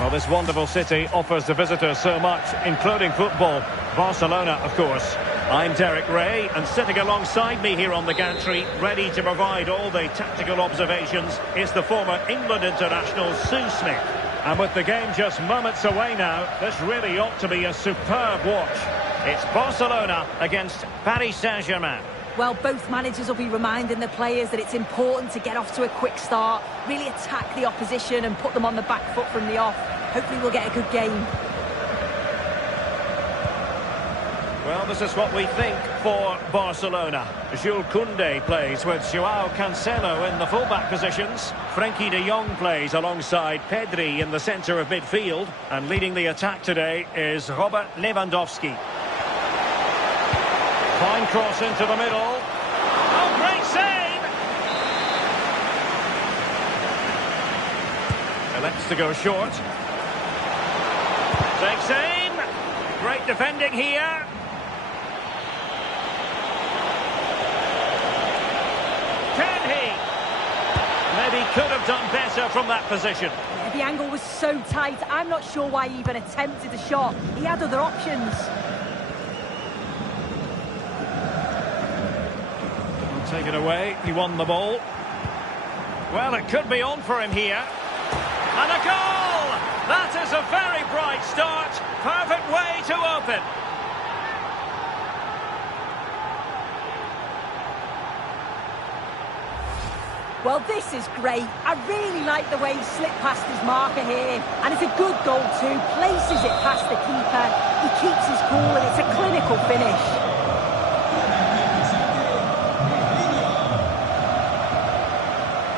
Well, this wonderful city offers the visitors so much, including football. Barcelona, of course. I'm Derek Ray, and sitting alongside me here on the gantry, ready to provide all the tactical observations, is the former England international Sue Smith. And with the game just moments away now, this really ought to be a superb watch. It's Barcelona against Paris Saint-Germain. Well, both managers will be reminding the players that it's important to get off to a quick start, really attack the opposition and put them on the back foot from the off. Hopefully we'll get a good game. Well, this is what we think for Barcelona. Jules Koundé plays with Joao Cancelo in the fullback positions. Frenkie de Jong plays alongside Pedri in the centre of midfield. And leading the attack today is Robert Lewandowski. Fine cross into the middle. Oh, great save! Elects to go short. Takes aim. Great defending here. Can he? Maybe could have done better from that position. The angle was so tight, I'm not sure why he even attempted a shot. He had other options. Take it away, he won the ball. Well, it could be on for him here. And a goal! That is a very bright start. Perfect way to open. Well, this is great. I really like the way he slipped past his marker here. And it's a good goal too. Places it past the keeper. He keeps his cool and it's a clinical finish.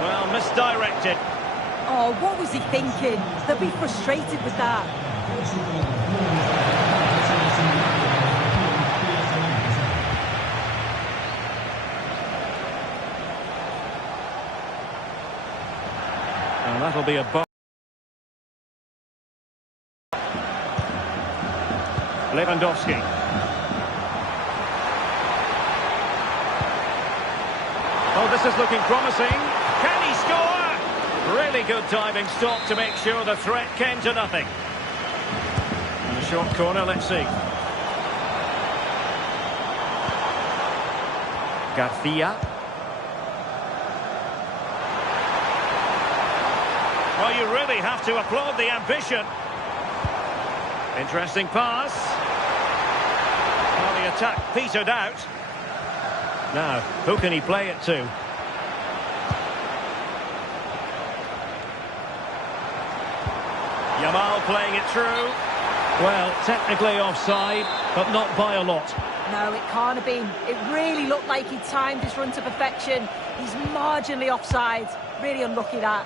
Well, misdirected. Oh, what was he thinking? They'll be frustrated with that. And that'll be a bar. Lewandowski. Oh, this is looking promising. Can he score? Really good diving stop to make sure the threat came to nothing. In the short corner, let's see. Garcia. Well, you really have to applaud the ambition. Interesting pass. Well, the attack petered out. Now, who can he play it to? Yamal playing it through. Well, technically offside, but not by a lot. No, it can't have been. It really looked like he timed his run to perfection. He's marginally offside. Really unlucky that.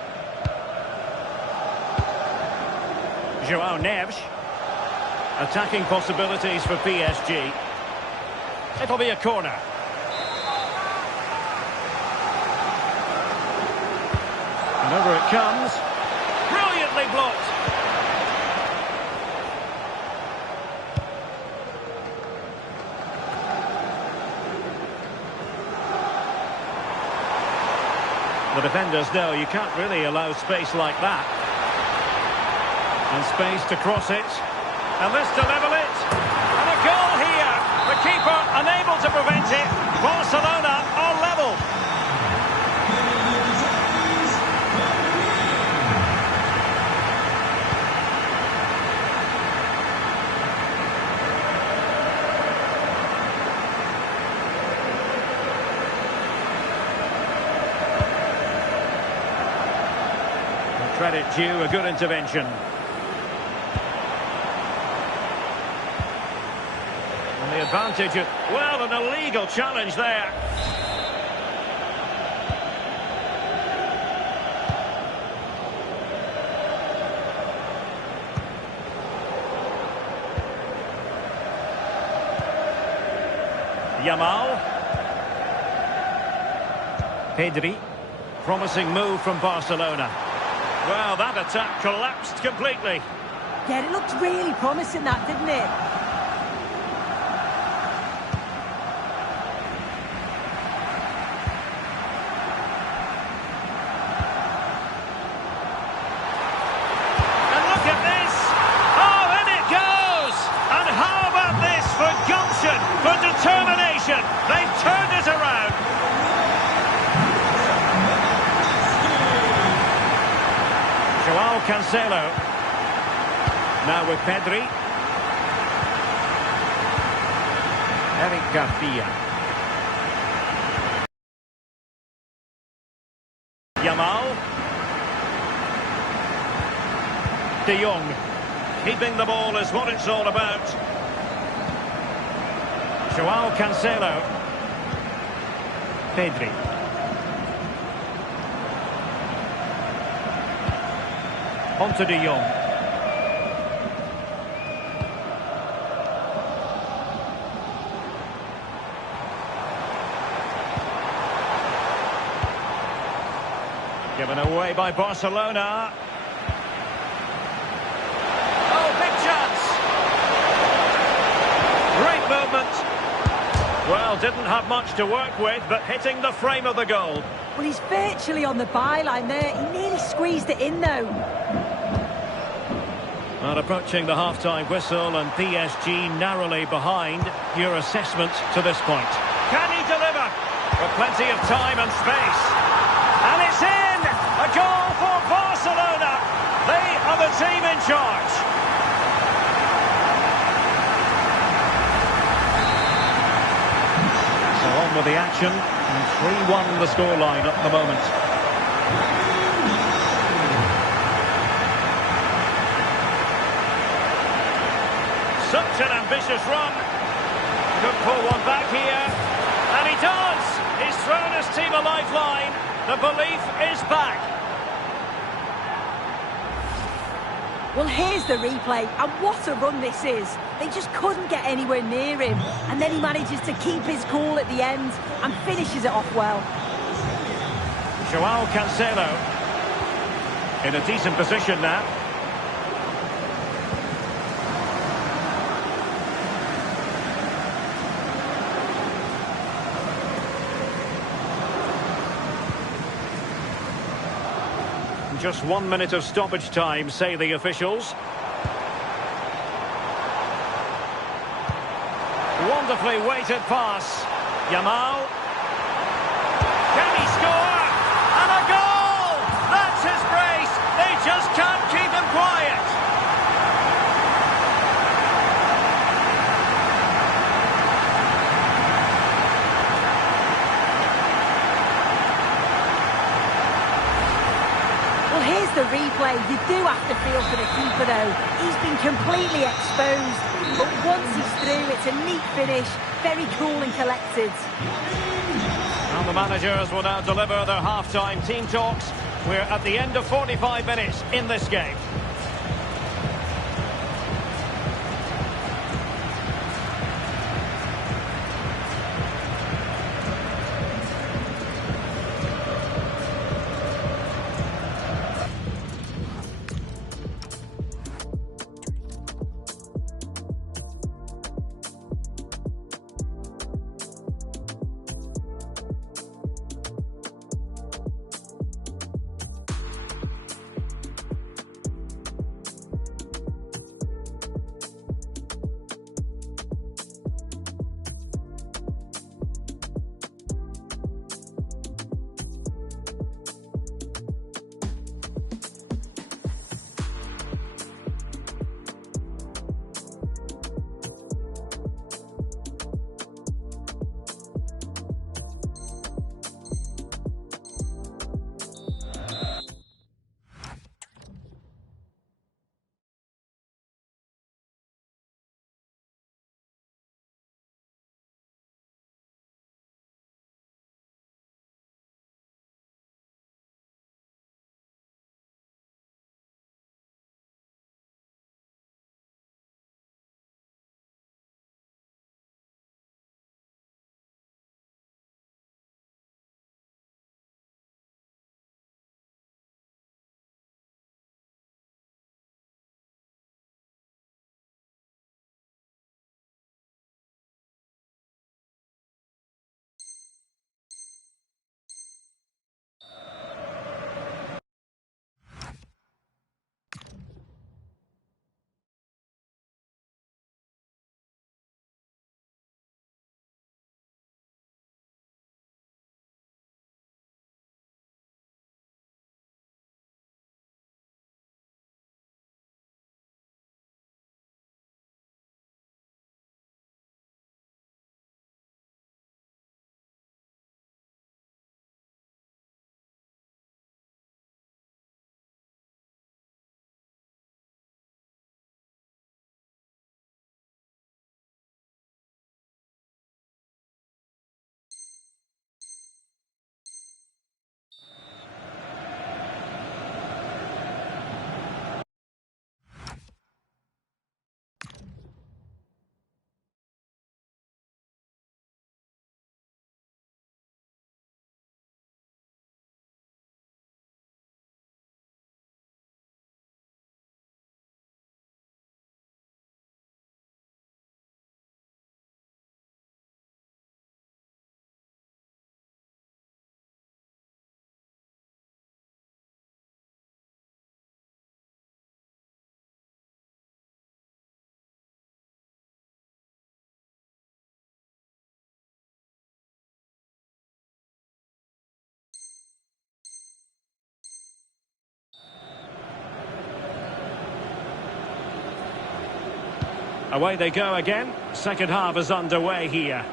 Joao Neves. Attacking possibilities for PSG. It'll be a corner. And over it comes. Brilliantly blocked. The defenders know you can't really allow space like that. And space to cross it. And this to level it. And a goal here. The keeper unable to prevent it. Barcelona are level. Credit due, a good intervention. And the advantage of, well, an illegal challenge there. Yamal. Pedri. Promising move from Barcelona. Well, that attack collapsed completely. Yeah, it looked really promising, that, didn't it? And look at this! Joao Cancelo. Now with Pedri. Eric Garcia. Yamal. De Jong. Keeping the ball is what it's all about. Joao Cancelo. Pedri. On to De Jong. Given away by Barcelona. Oh, big chance. Great movement. Well, didn't have much to work with, but hitting the frame of the goal. Well, he's virtually on the byline there. He nearly squeezed it in, though. And approaching the half-time whistle and PSG narrowly behind. Your assessment to this point? Can he deliver? With plenty of time and space. And it's in! A goal for Barcelona. They are the team in charge. So on with the action. And 3-1 the scoreline at the moment. Such an ambitious run. Could pull one back here. And he does. He's thrown his team a lifeline. The belief is back. Well, here's the replay, and what a run this is. They just couldn't get anywhere near him, and then he manages to keep his cool at the end and finishes it off well. Joao Cancelo in a decent position now. Just 1 minute of stoppage time, say the officials. Wonderfully weighted pass. Yamal. Can he score? And a goal! That's his brace. They just can't keep him quiet. Here's the replay. You do have to feel for the keeper, though. He's been completely exposed. But once he's through, it's a neat finish. Very cool and collected. And the managers will now deliver their half-time team talks. We're at the end of 45 minutes in this game. Away they go again. Second half is underway here.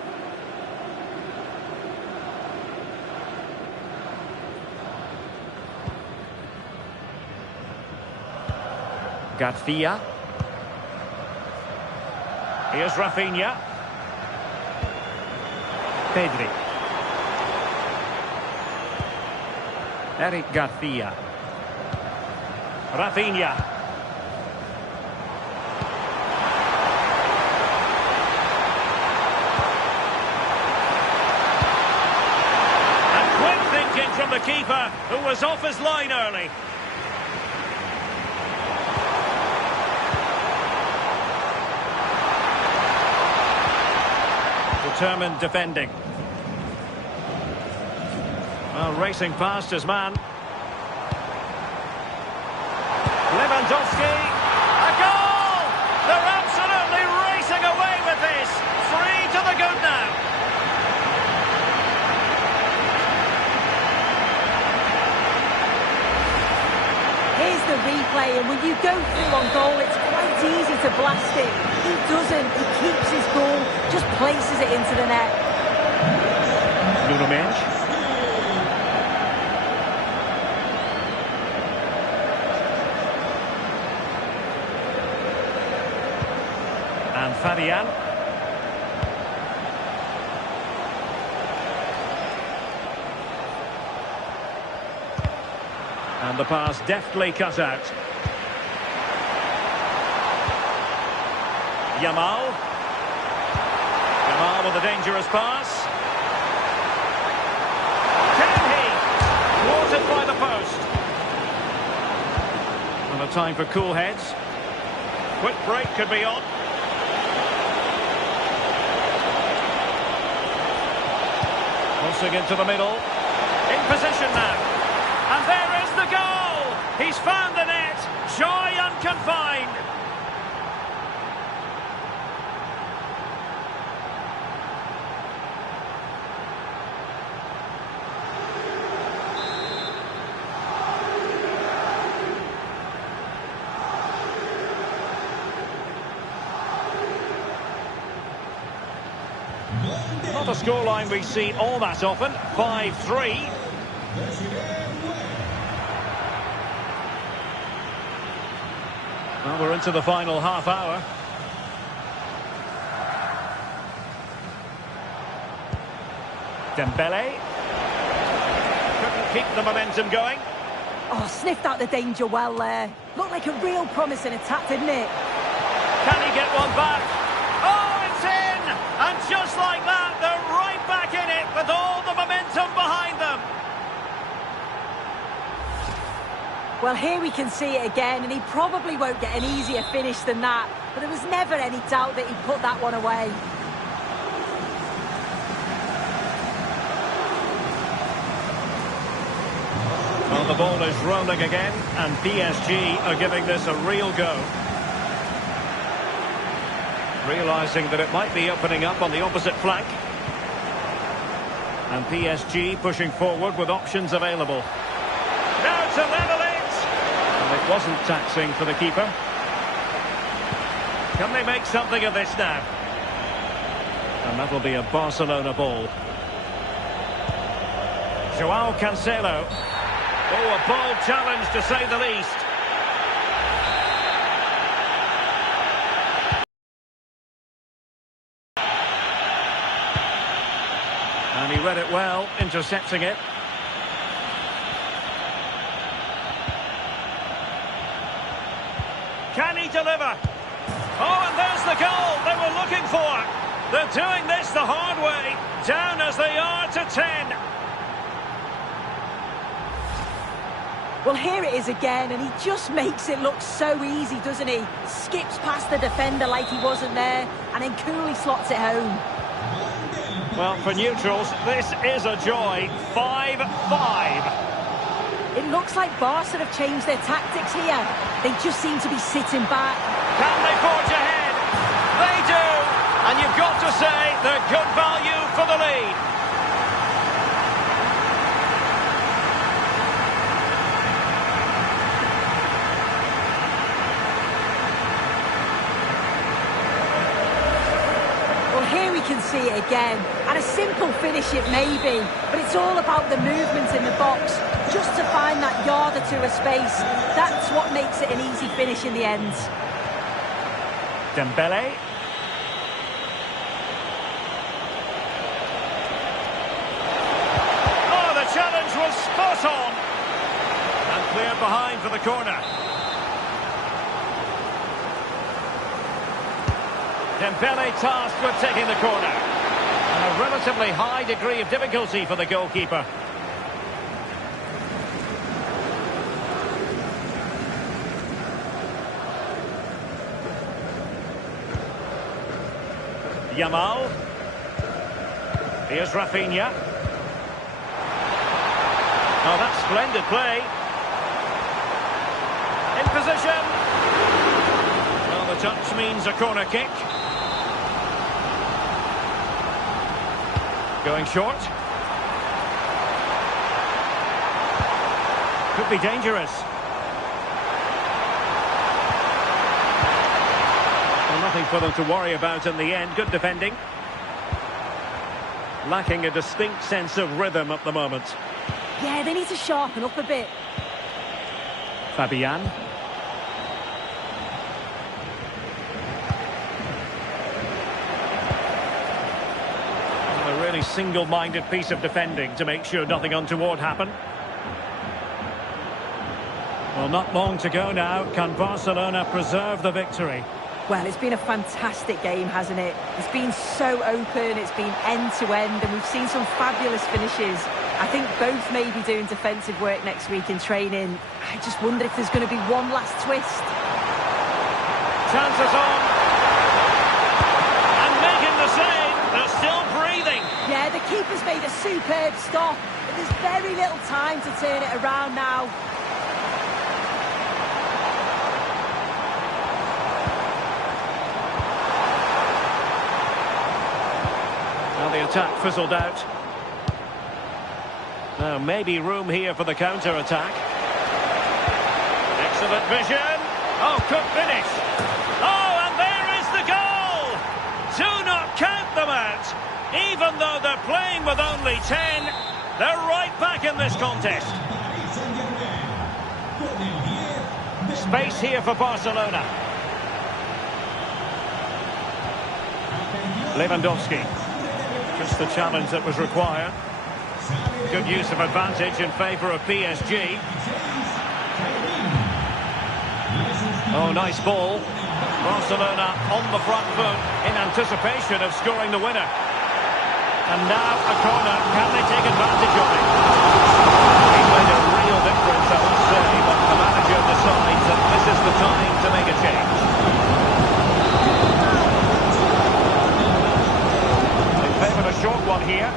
Garcia. Here's Rafinha. Pedri. Eric Garcia. Rafinha. And quick thinking from the keeper, who was off his line early. Determined defending. Well, racing past his man. Lewandowski. A goal! They're absolutely racing away with this. 3 to the good now. Here's the replay, and when you go through on goal, it's quite easy to blast it. He doesn't. He keeps his goal, just places it into the net. Nuno Mendes. And Fabian. And the pass deftly cut out. Yamal. Yamal with a dangerous pass. Can he? Thwarted by the post. And a time for cool heads. Quick break could be on. Crossing into the middle. In position now. And there is the goal! He's found the net. Joy unconfined. Not a scoreline we see all that often. 5-3. Well, we're into the final half hour. Dembele. Couldn't keep the momentum going. Oh, sniffed out the danger well there. Looked like a real promising attack, didn't it? Can he get one back? Oh, it's in! And just like that, they're right back in it with all the momentum behind them. Well, here we can see it again, and he probably won't get an easier finish than that. But there was never any doubt that he'd put that one away. Well, the ball is rolling again, and PSG are giving this a real go. Realising that it might be opening up on the opposite flank. And PSG pushing forward with options available. Now to level it! And it wasn't taxing for the keeper. Can they make something of this now? And that'll be a Barcelona ball. Joao Cancelo. Oh, a bold challenge to say the least. And he read it well, intercepting it. Can he deliver? Oh, and there's the goal they were looking for. They're doing this the hard way, down as they are to 10. Well, here it is again, and he just makes it look so easy, doesn't he? Skips past the defender like he wasn't there, and then coolly slots it home. Well, for neutrals, this is a joy. 5-5. It looks like Barca have changed their tactics here. They just seem to be sitting back. Can they forge ahead? They do! And you've got to say they're good value for the lead. here we can see it again, and a simple finish it may be, but it's all about the movement in the box, just to find that yard or two of space. That's what makes it an easy finish in the end. Dembele. Oh, the challenge was spot on. And cleared behind for the corner. Dembele tasked with taking the corner. And a relatively high degree of difficulty for the goalkeeper. Yamal. Here's Rafinha. Oh, that's splendid play. In position. Well, the touch means a corner kick. Going short. Could be dangerous. Well, nothing for them to worry about in the end. Good defending. Lacking a distinct sense of rhythm at the moment. Yeah, they need to sharpen up a bit. Fabian. A really single-minded piece of defending to make sure nothing untoward happened. Well, not long to go now. Can Barcelona preserve the victory? Well, it's been a fantastic game, hasn't it? It's been so open, it's been end-to-end, and we've seen some fabulous finishes. I think both may be doing defensive work next week in training. I just wonder if there's going to be one last twist. Chances on. And making the save. They're still breathing. Yeah, the keeper's made a superb stop, but there's very little time to turn it around now. Well, the attack fizzled out. Now, maybe room here for the counter-attack. Excellent vision. Oh, could finish. Oh, and there is the goal! Do not count them out. Even though they're playing with only 10, they're right back in this contest. Space here for Barcelona. Lewandowski. Just the challenge that was required. Good use of advantage in favour of PSG. Oh, nice ball. Barcelona on the front foot in anticipation of scoring the winner. And now a corner. Can they take advantage of it? He made a real difference, I must say, but the manager decides that this is the time to make a change. They favoured a short one here.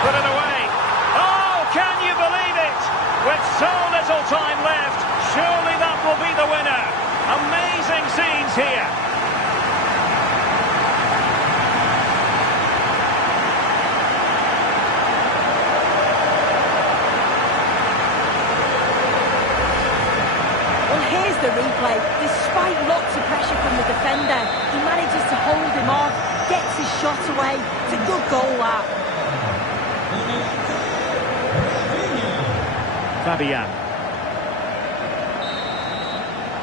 Put it away. Oh, can you believe it? With so little time left, surely that will be the winner. Amazing scenes here. Well, here's the replay. Despite lots of pressure from the defender, he manages to hold him off, gets his shot away. It's a good goal, that. Fabian.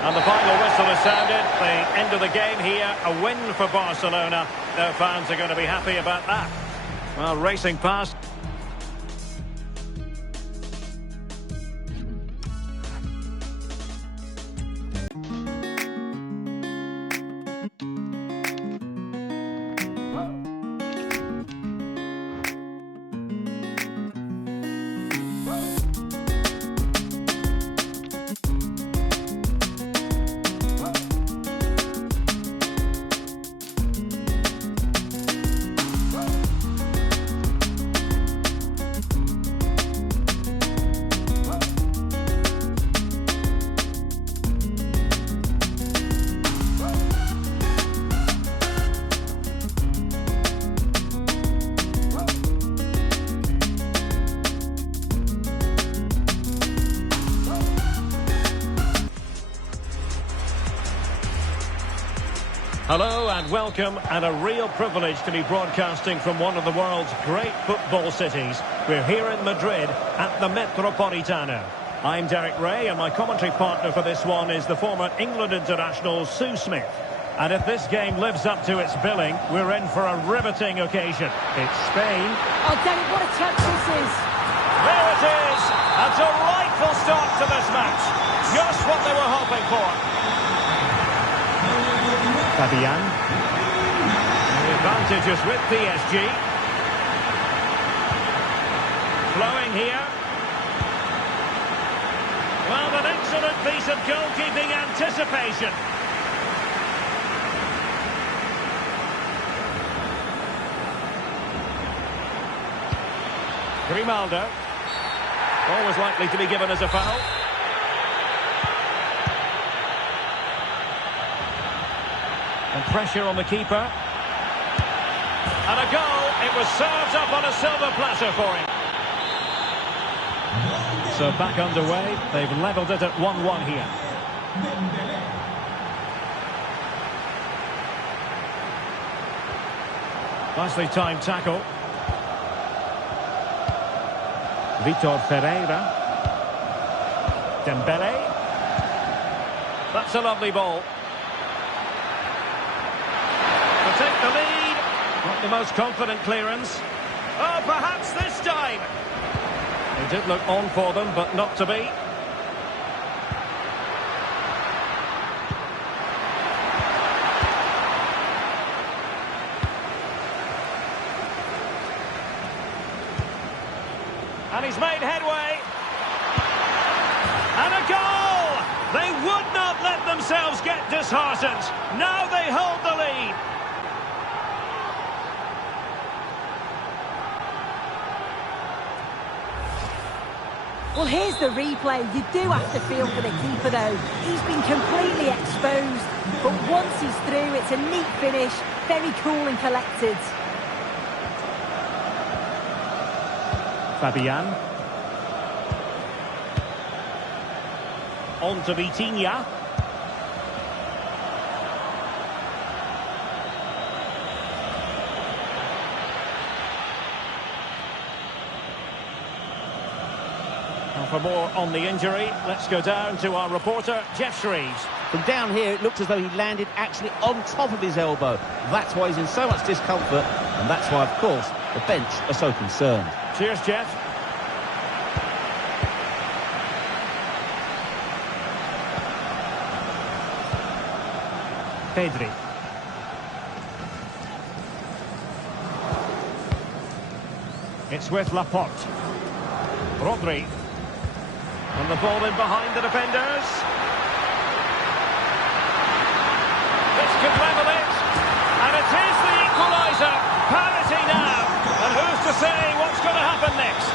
And the final whistle has sounded. The end of the game here, a win for Barcelona. Their fans are going to be happy about that. Well, racing past. Hello and welcome, and a real privilege to be broadcasting from one of the world's great football cities. We're here in Madrid at the Metropolitano. I'm Derek Ray, and my commentary partner for this one is the former England international Sue Smith. And if this game lives up to its billing, we're in for a riveting occasion. It's Spain. Oh, Derek, what a chance this is. There it is! A delightful start to this match. Just what they were hoping for. Fabian. The advantage is with PSG. Flowing here. Well, an excellent piece of goalkeeping anticipation. Grimaldo. Always likely to be given as a foul. And pressure on the keeper. And a goal. It was served up on a silver platter for him. So back underway. They've levelled it at 1-1 here. Nicely timed tackle. Vitor Ferreira. Dembele. That's a lovely ball. To take the lead. Not the most confident clearance. Oh, perhaps this time. It did look on for them, but not to be. And he's made headway. And a goal! They would not let themselves get disheartened. Now they hold the lead. Well, here's the replay. You do have to feel for the keeper, though. He's been completely exposed. But once he's through, it's a neat finish. Very cool and collected. Fabian. On to Vitinha. And for more on the injury, let's go down to our reporter, Jeff Shreves. From down here, it looked as though he landed actually on top of his elbow. That's why he's in so much discomfort, and that's why, of course, the bench are so concerned. Cheers, Jeff. Pedri. It's with Laporte. Rodri. And the ball in behind the defenders. This could level it. And it is the equaliser. Parity now. And who's to say what's going to happen next?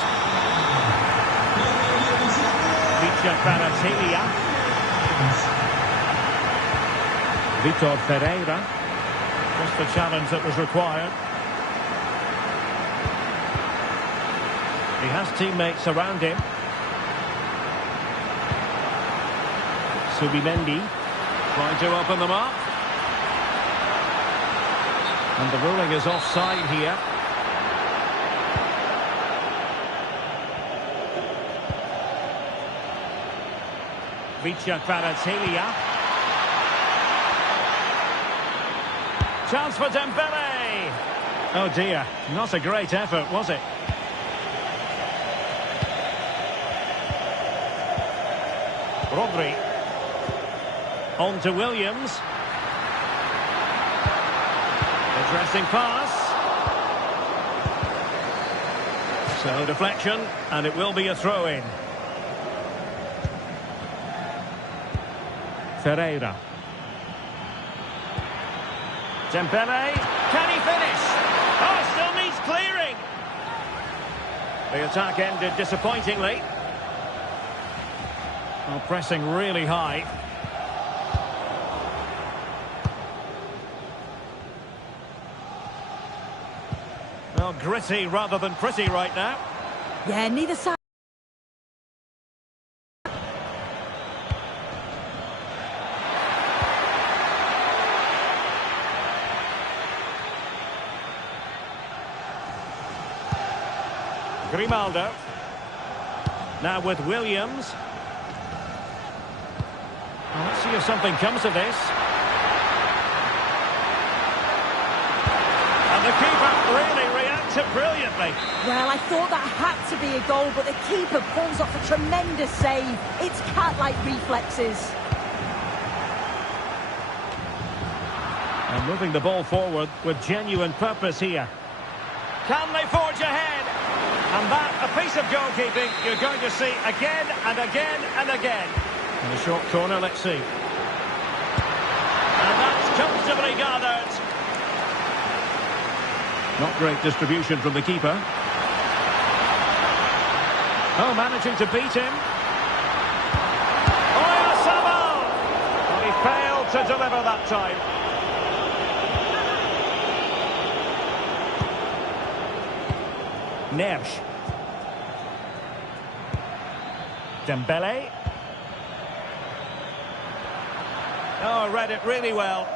Vitor Ferreira. Just the challenge that was required. He has teammates around him. Subimendi trying to open them up. And the ruling is offside here. Kvaratskhelia. Chance for Dembele. Oh dear, not a great effort, was it? Rodri. On to Williams. Interesting pass. So deflection, and it will be a throw-in. Ferreira. Dembele. Can he finish? Oh, still needs clearing. The attack ended disappointingly. Oh, pressing really high. Well, gritty rather than pretty right now. Yeah, neither side. Grimaldo. Now with Williams. Well, let's see if something comes of this. And the keeper really reacted brilliantly. Well, I thought that had to be a goal, but the keeper pulls off a tremendous save. It's cat-like reflexes. And moving the ball forward with genuine purpose here. Can they forge ahead? And that, a piece of goalkeeping you're going to see again and again and again. In the short corner, let's see. And that's comfortably gathered. Not great distribution from the keeper. Oh, managing to beat him. Oyarzabal! Well, he failed to deliver that time. Nersch. Dembele. Oh, read it really well.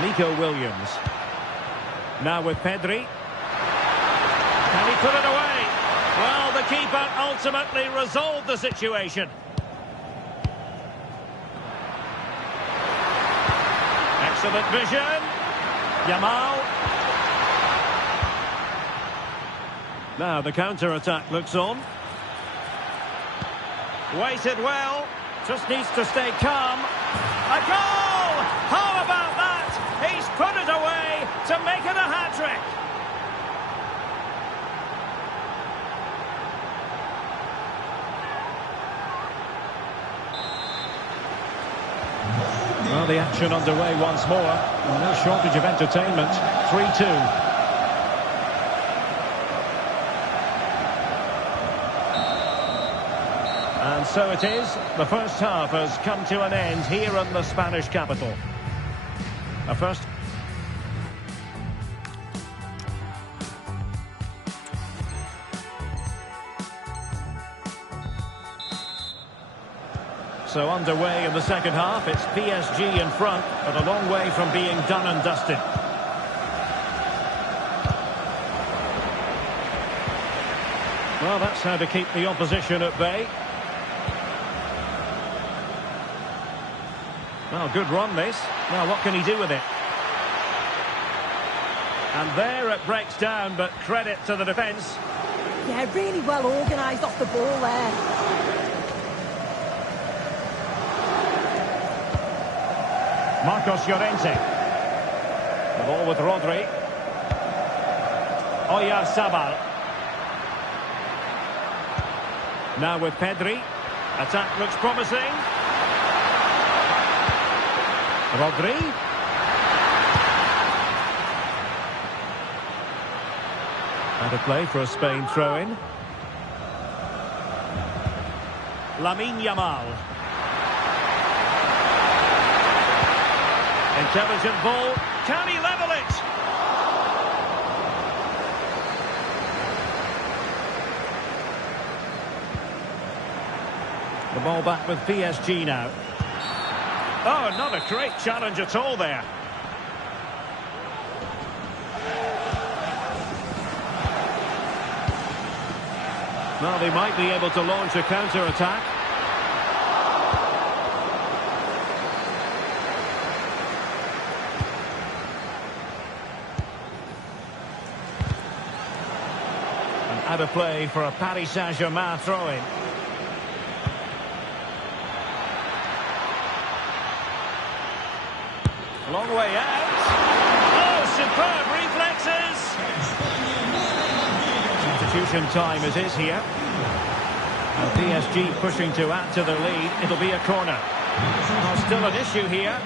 Nico Williams. Now with Pedri. Can he put it away? Well, the keeper ultimately resolved the situation. Excellent vision. Yamal. Now the counter-attack looks on. Waited well. Just needs to stay calm. A goal! How about that? He's put it away to make it a hat-trick. Well, the action underway once more. No shortage of entertainment. 3-2. And so it is. The first half has come to an end here in the Spanish capital. A first... So underway in the second half, it's PSG in front, but a long way from being done and dusted. Well, that's how to keep the opposition at bay. Well, good run this. Now, what can he do with it? And there it breaks down, but credit to the defence. Yeah, really well organised off the ball there. Marcos Llorente. The ball with Rodri. Oyarzabal. Now with Pedri. Attack looks promising. Rodri. And a play for a Spain throw-in. Lamine Yamal. Intelligent ball. Can he level it? The ball back with PSG now. Oh, not a great challenge at all there. Well, they might be able to launch a counter-attack. Out of play for a Paris Saint-Germain throw-in. Long way out. Oh, superb reflexes. Substitution time it is here. And PSG pushing to add to the lead. It'll be a corner. Oh, still an issue here.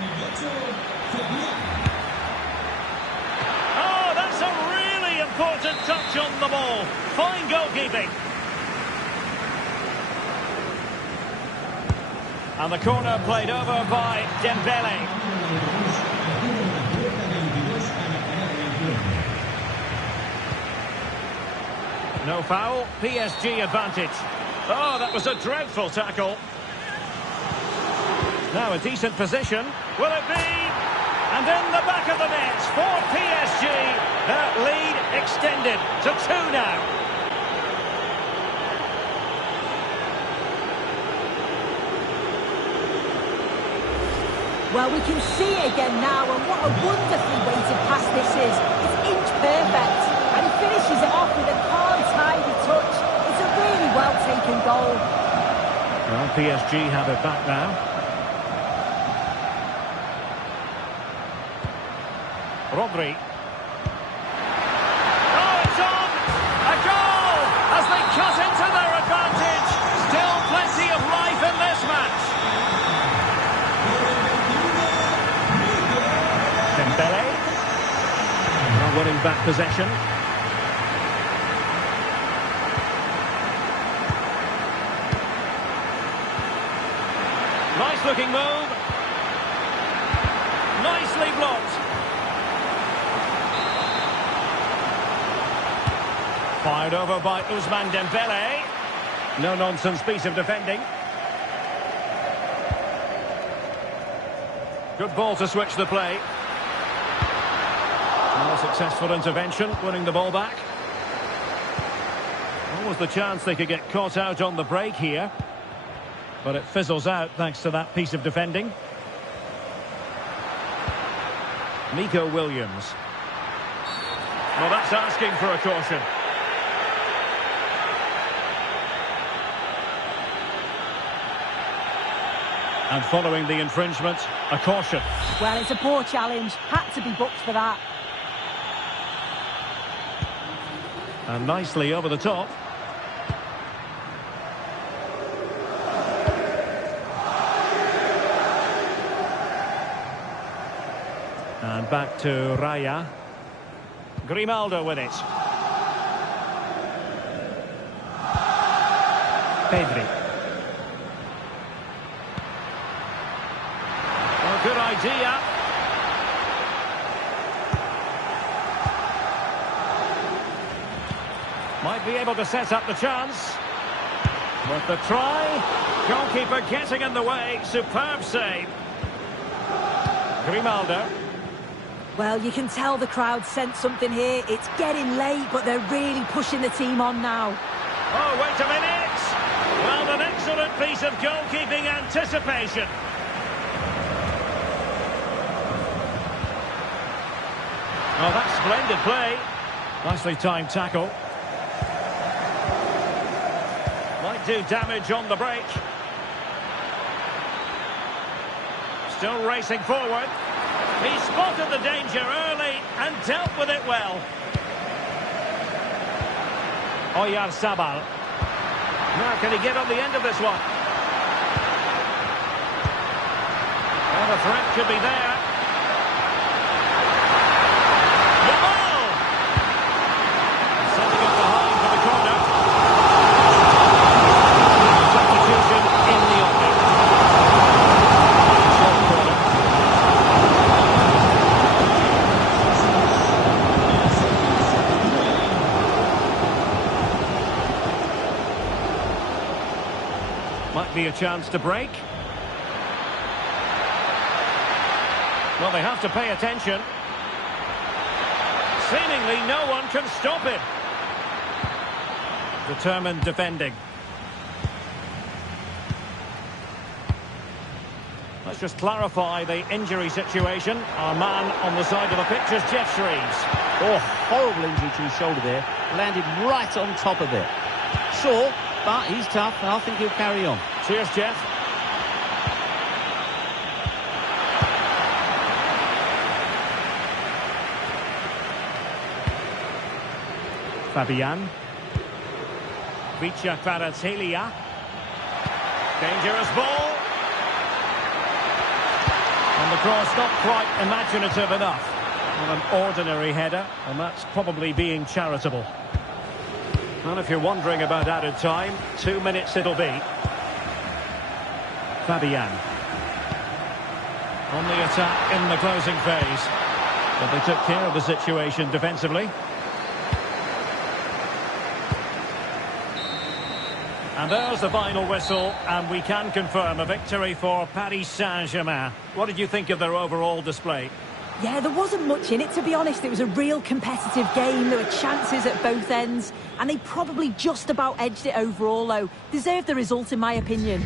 Oh, that's a really important touch on the ball. Fine goalkeeping. And the corner played over by Dembele. No foul, PSG advantage. Oh, that was a dreadful tackle. Now a decent position. Will it be? And in the back of the net for PSG. That lead extended to 2 now. Well, we can see it again now, and what a wonderfully weighted pass this is. It's inch perfect, and he finishes it off with a calm, tidy touch. It's a really well-taken goal. Well, PSG have it back now. Rodri. Oh, it's on! A goal! As they cut into their advantage. Still plenty of life in this match. Dembele. Now winning back possession. Nice looking move. Nicely blocked. Fired over by Ousmane Dembele. No-nonsense piece of defending. Good ball to switch the play. A successful intervention, winning the ball back. Almost the chance they could get caught out on the break here. But it fizzles out thanks to that piece of defending. Nico Williams. Well, that's asking for a caution. And following the infringement, a caution. Well, it's a poor challenge. Had to be booked for that. And nicely over the top. And back to Raya. Grimaldo with it. Pedri. Oh, good idea. Might be able to set up the chance. With the try. Goalkeeper getting in the way. Superb save. Grimaldo. Well, you can tell the crowd sensed something here. It's getting late, but they're really pushing the team on now. Oh, wait a minute. Well, an excellent piece of goalkeeping anticipation. Oh, that's splendid play. Nicely timed tackle. Might do damage on the break. Still racing forward. He spotted the danger early and dealt with it well. Oyarzabal. Now, can he get on the end of this one? Well, the threat could be there. The ball! Setting up behind for the corner. Substitution in the offing. Short corner. Might be a chance to break. Well, they have to pay attention. Seemingly no one can stop it. Determined defending. Let's just clarify the injury situation. Our man on the side of the pitch is Jeff Shreves. Oh, horrible injury to his shoulder there. Landed right on top of it. Sure, but he's tough, and I think he'll carry on. Cheers, Jeff. Fabian. Vicha Kvaratskhelia. Dangerous ball. And the cross not quite imaginative enough. On an ordinary header, and that's probably being charitable. And if you're wondering about added time, 2 minutes it'll be. Fabian. On the attack in the closing phase. But they took care of the situation defensively. And there's the final whistle, and we can confirm a victory for Paris Saint-Germain. What did you think of their overall display? Yeah, there wasn't much in it, to be honest. It was a real competitive game. There were chances at both ends, and they probably just about edged it overall, though. Deserved the result, in my opinion.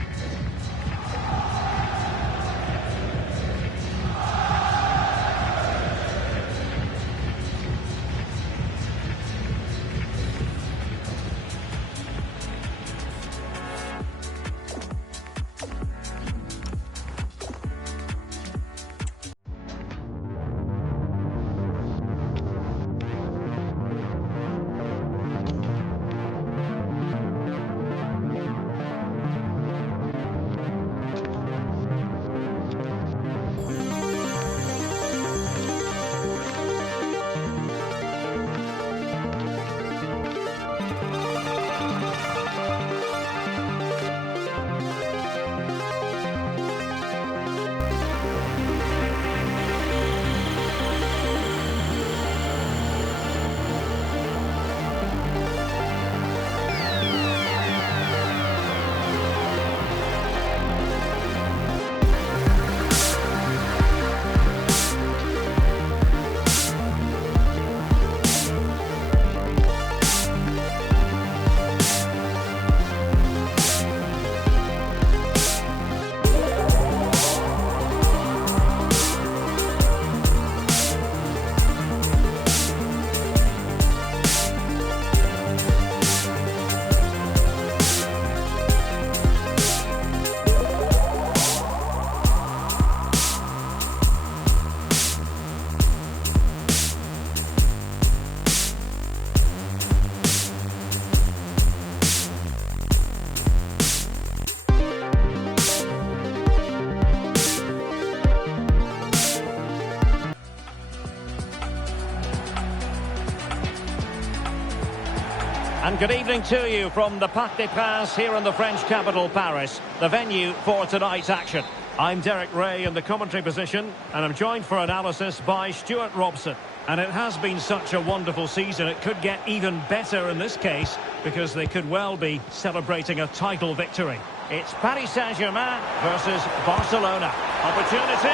And good evening to you from the Parc des Princes here in the French capital, Paris, the venue for tonight's action. I'm Derek Ray in the commentary position, and I'm joined for analysis by Stuart Robson. And it has been such a wonderful season, it could get even better in this case, because they could well be celebrating a title victory. It's Paris Saint-Germain versus Barcelona. Opportunity,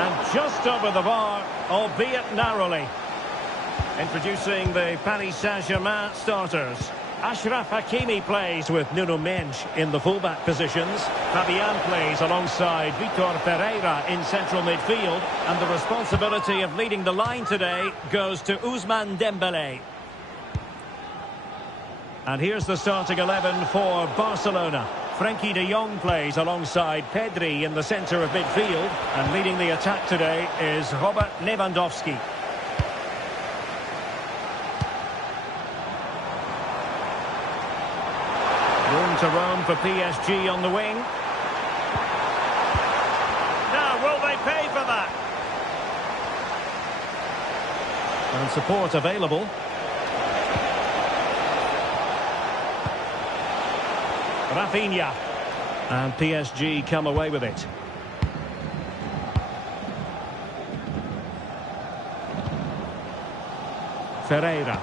and just over the bar, albeit narrowly. Introducing the Paris Saint-Germain starters. Achraf Hakimi plays with Nuno Mendes in the fullback positions. Fabian plays alongside Vitor Pereira in central midfield. And the responsibility of leading the line today goes to Ousmane Dembélé. And here's the starting 11 for Barcelona. Frenkie de Jong plays alongside Pedri in the centre of midfield. And leading the attack today is Robert Lewandowski. Room to roam for PSG on the wing. Now, will they pay for that? And support available. Rafinha. And PSG come away with it. Ferreira.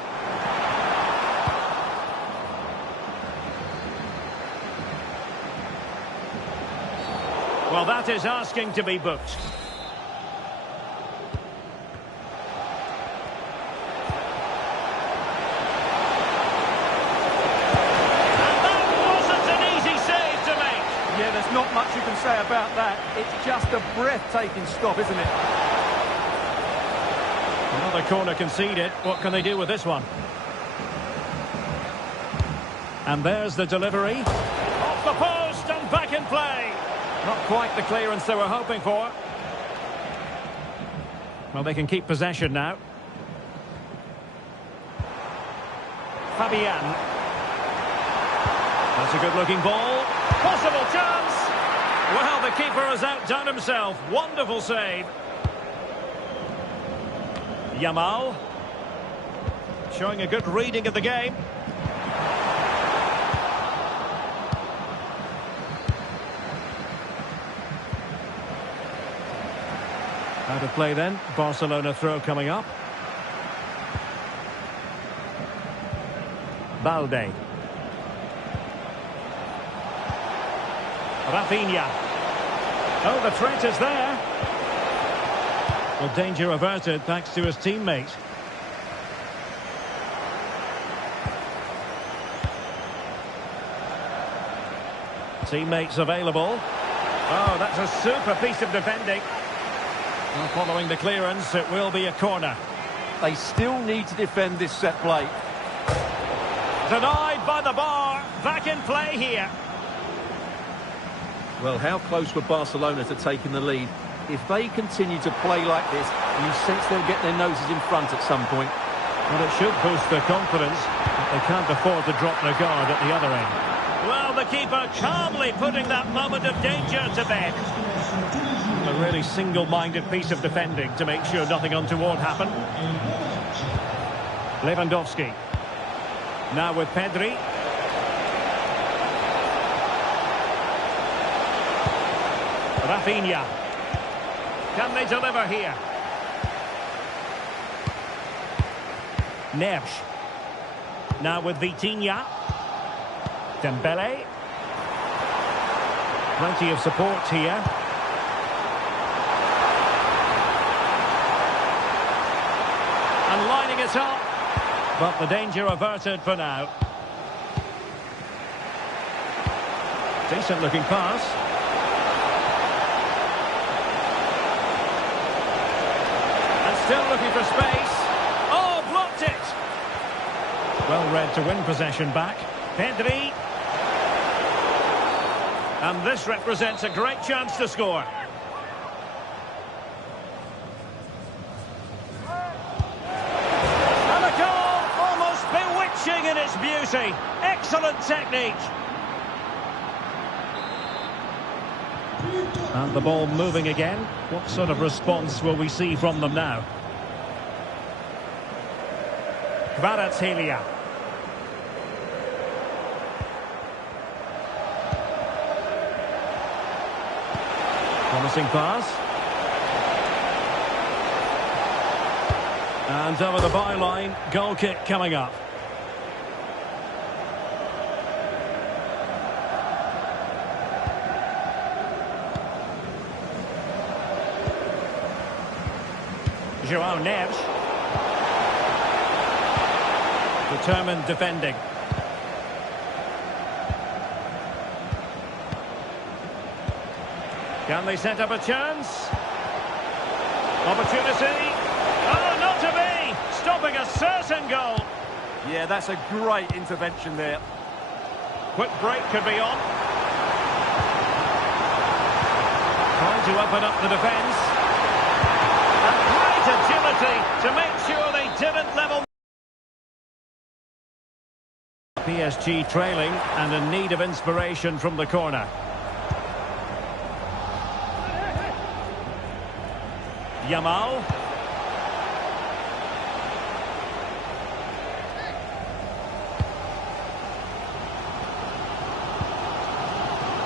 Well, that is asking to be booked. And that wasn't an easy save to make. Yeah, there's not much you can say about that. It's just a breathtaking stop, isn't it? Another corner conceded. What can they do with this one? And there's the delivery. Off the post and back in play. Not quite the clearance they were hoping for. Well, they can keep possession now. Fabian. That's a good-looking ball. Possible chance. Well, the keeper has outdone himself. Wonderful save. Yamal. Showing a good reading of the game. Out of play then. Barcelona throw coming up. Balde. Rafinha. Oh, the threat is there. Well, danger averted thanks to his teammate. Teammates available. Oh, that's a super piece of defending. Well, following the clearance, it will be a corner. They still need to defend this set play. Denied by the bar. Back in play here. Well, how close were Barcelona to taking the lead? If they continue to play like this, you sense they'll get their noses in front at some point. Well, it should boost their confidence, but they can't afford to drop their guard at the other end. Well, the keeper calmly putting that moment of danger to bed. A really single-minded piece of defending to make sure nothing untoward happened. Lewandowski. Now with Pedri. Rafinha. Can they deliver here? Neves. Now with Vitinha. Dembele. Plenty of support here. And lining it up. But the danger averted for now. Decent looking pass. And still looking for space. Oh, blocked it. Well read to win possession back. Pedri. And this represents a great chance to score. And a goal, almost bewitching in its beauty. Excellent technique. And the ball moving again. What sort of response will we see from them now? Kvaratskhelia. Promising pass. And over the byline, goal kick coming up. Joao Neves. Determined defending. Can they set up a chance? Opportunity. Oh, not to be! Stopping a certain goal. Yeah, that's a great intervention there. Quick break could be on. Trying to open up the defence. And great agility to make sure they didn't level. PSG trailing and in need of inspiration from the corner. Yamal.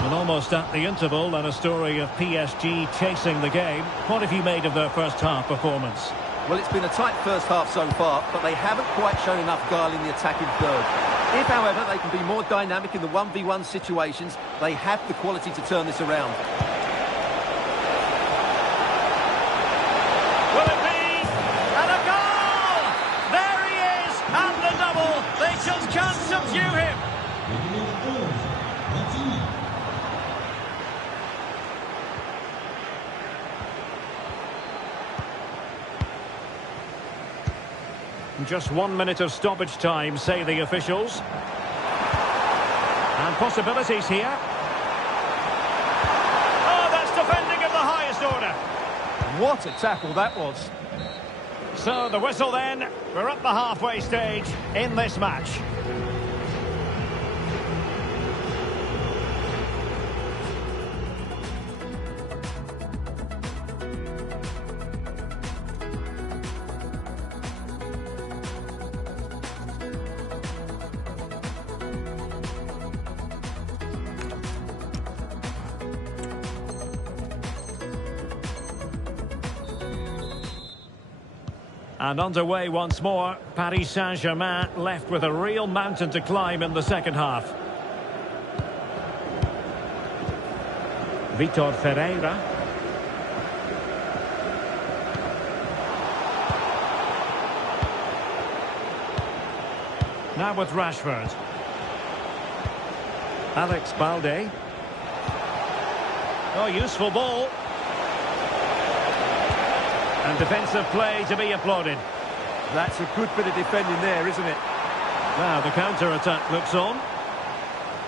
And almost at the interval, and a story of PSG chasing the game. What have you made of their first half performance? Well, it's been a tight first half so far, but they haven't quite shown enough guile in the attacking third. If, however, they can be more dynamic in the 1v1 situations, they have the quality to turn this around. Will it be? And a goal! There he is! And the double! They just can't subdue him! Just 1 minute of stoppage time, say the officials. And possibilities here. Oh, that's defending of the highest order. What a tackle that was. So the whistle then. We're up the halfway stage in this match. And underway once more, Paris Saint-Germain left with a real mountain to climb in the second half. Vitor Ferreira. Now with Rashford. Alex Balde. Oh, useful ball. And defensive play to be applauded. That's a good bit of defending there, isn't it? Now the counter-attack looks on.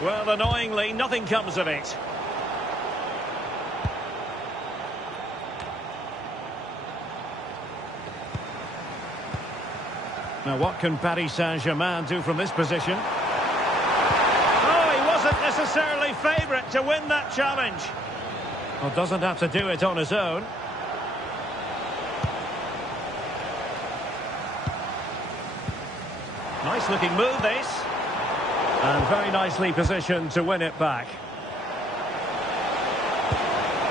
Well, annoyingly, nothing comes of it. Now, what can Paris Saint-Germain do from this position? Oh, he wasn't necessarily favourite to win that challenge. Well, doesn't have to do it on his own. Nice looking move, this. And very nicely positioned to win it back.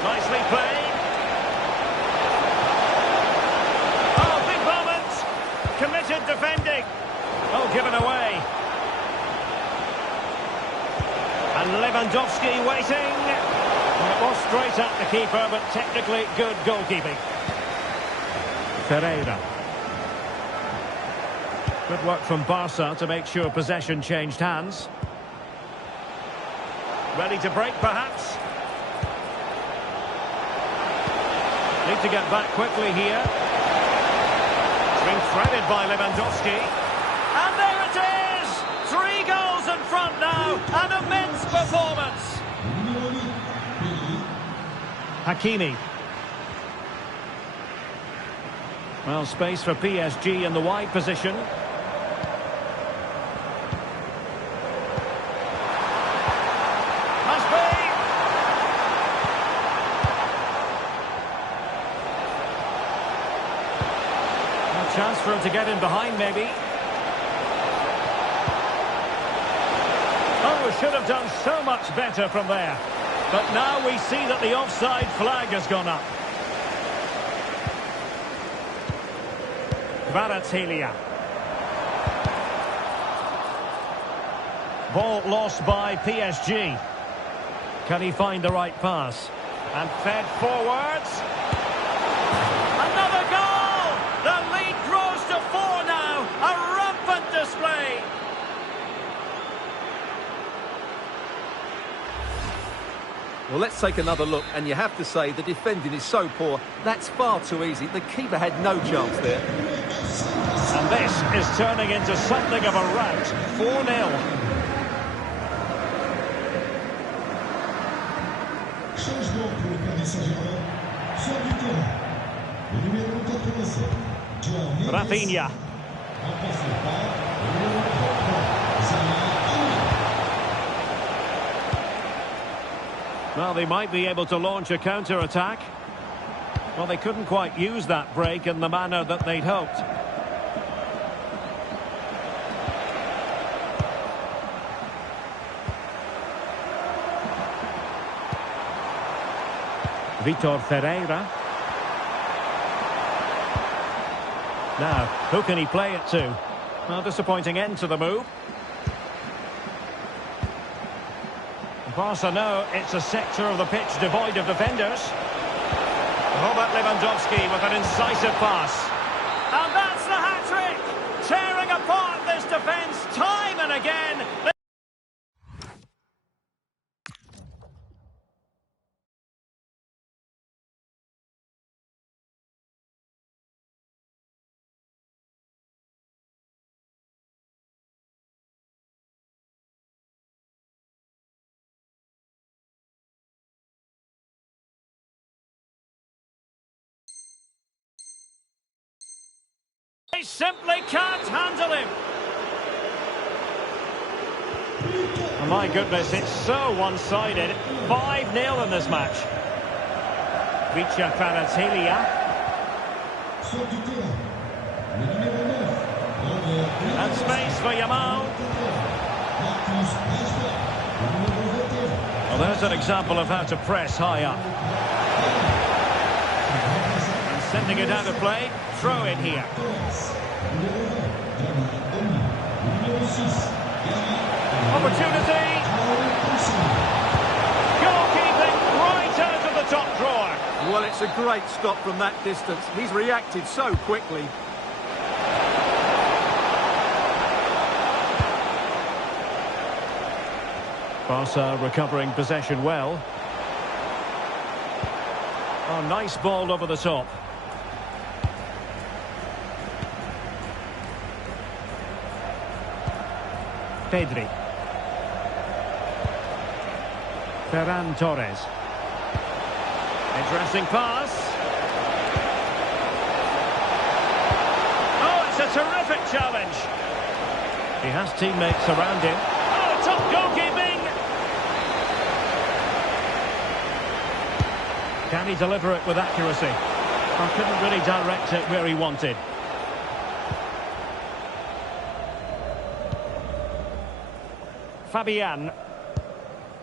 Nicely played. Oh, big moment. Committed defending. Oh, given away. And Lewandowski waiting. Well, it was straight at the keeper, but technically good goalkeeping. Ferreira. Good work from Barca to make sure possession changed hands. Ready to break, perhaps. Need to get back quickly here. It's been threaded by Lewandowski. And there it is! 3 goals in front now. An immense performance. Hakimi. Well, space for PSG in the wide position. Chance for him to get in behind, maybe. Oh, should have done so much better from there. But now we see that the offside flag has gone up. Kvaratskhelia. Ball lost by PSG. Can he find the right pass? And fed forwards. Another goal! The lead grows to 4 now. A rampant display. Well, let's take another look, and you have to say the defending is so poor. That's far too easy. The keeper had no chance there. And this is turning into something of a rout. 4-0. Changement pour le Paris Saint-Germain. Sur du terrain. Le numéro 87. Rafinha. Remplacé par le numéro 33. Well, they might be able to launch a counter-attack. Well, they couldn't quite use that break in the manner that they'd hoped. Vitor Ferreira. Now, who can he play it to? Well, disappointing end to the move. Barca know it's a sector of the pitch devoid of defenders. Robert Lewandowski with an incisive pass. And that's the hat-trick! Tearing apart this defence time and again. They simply can't handle him. Oh my goodness, it's so one-sided. 5-0 in this match. Vitor Kvaratskhelia. And space for Yamal. Well, there's an example of how to press high up. And sending it out of play. Throw in here. Opportunity. Goalkeeping right out of the top drawer. Well, it's a great stop from that distance. He's reacted so quickly. Barca recovering possession well. Oh, nice ball over the top. Pedri. Ferran Torres. Interesting pass. Oh, it's a terrific challenge. He has teammates around him. Oh, top goalkeeping! Can he deliver it with accuracy? Or couldn't really direct it where he wanted. Fabian.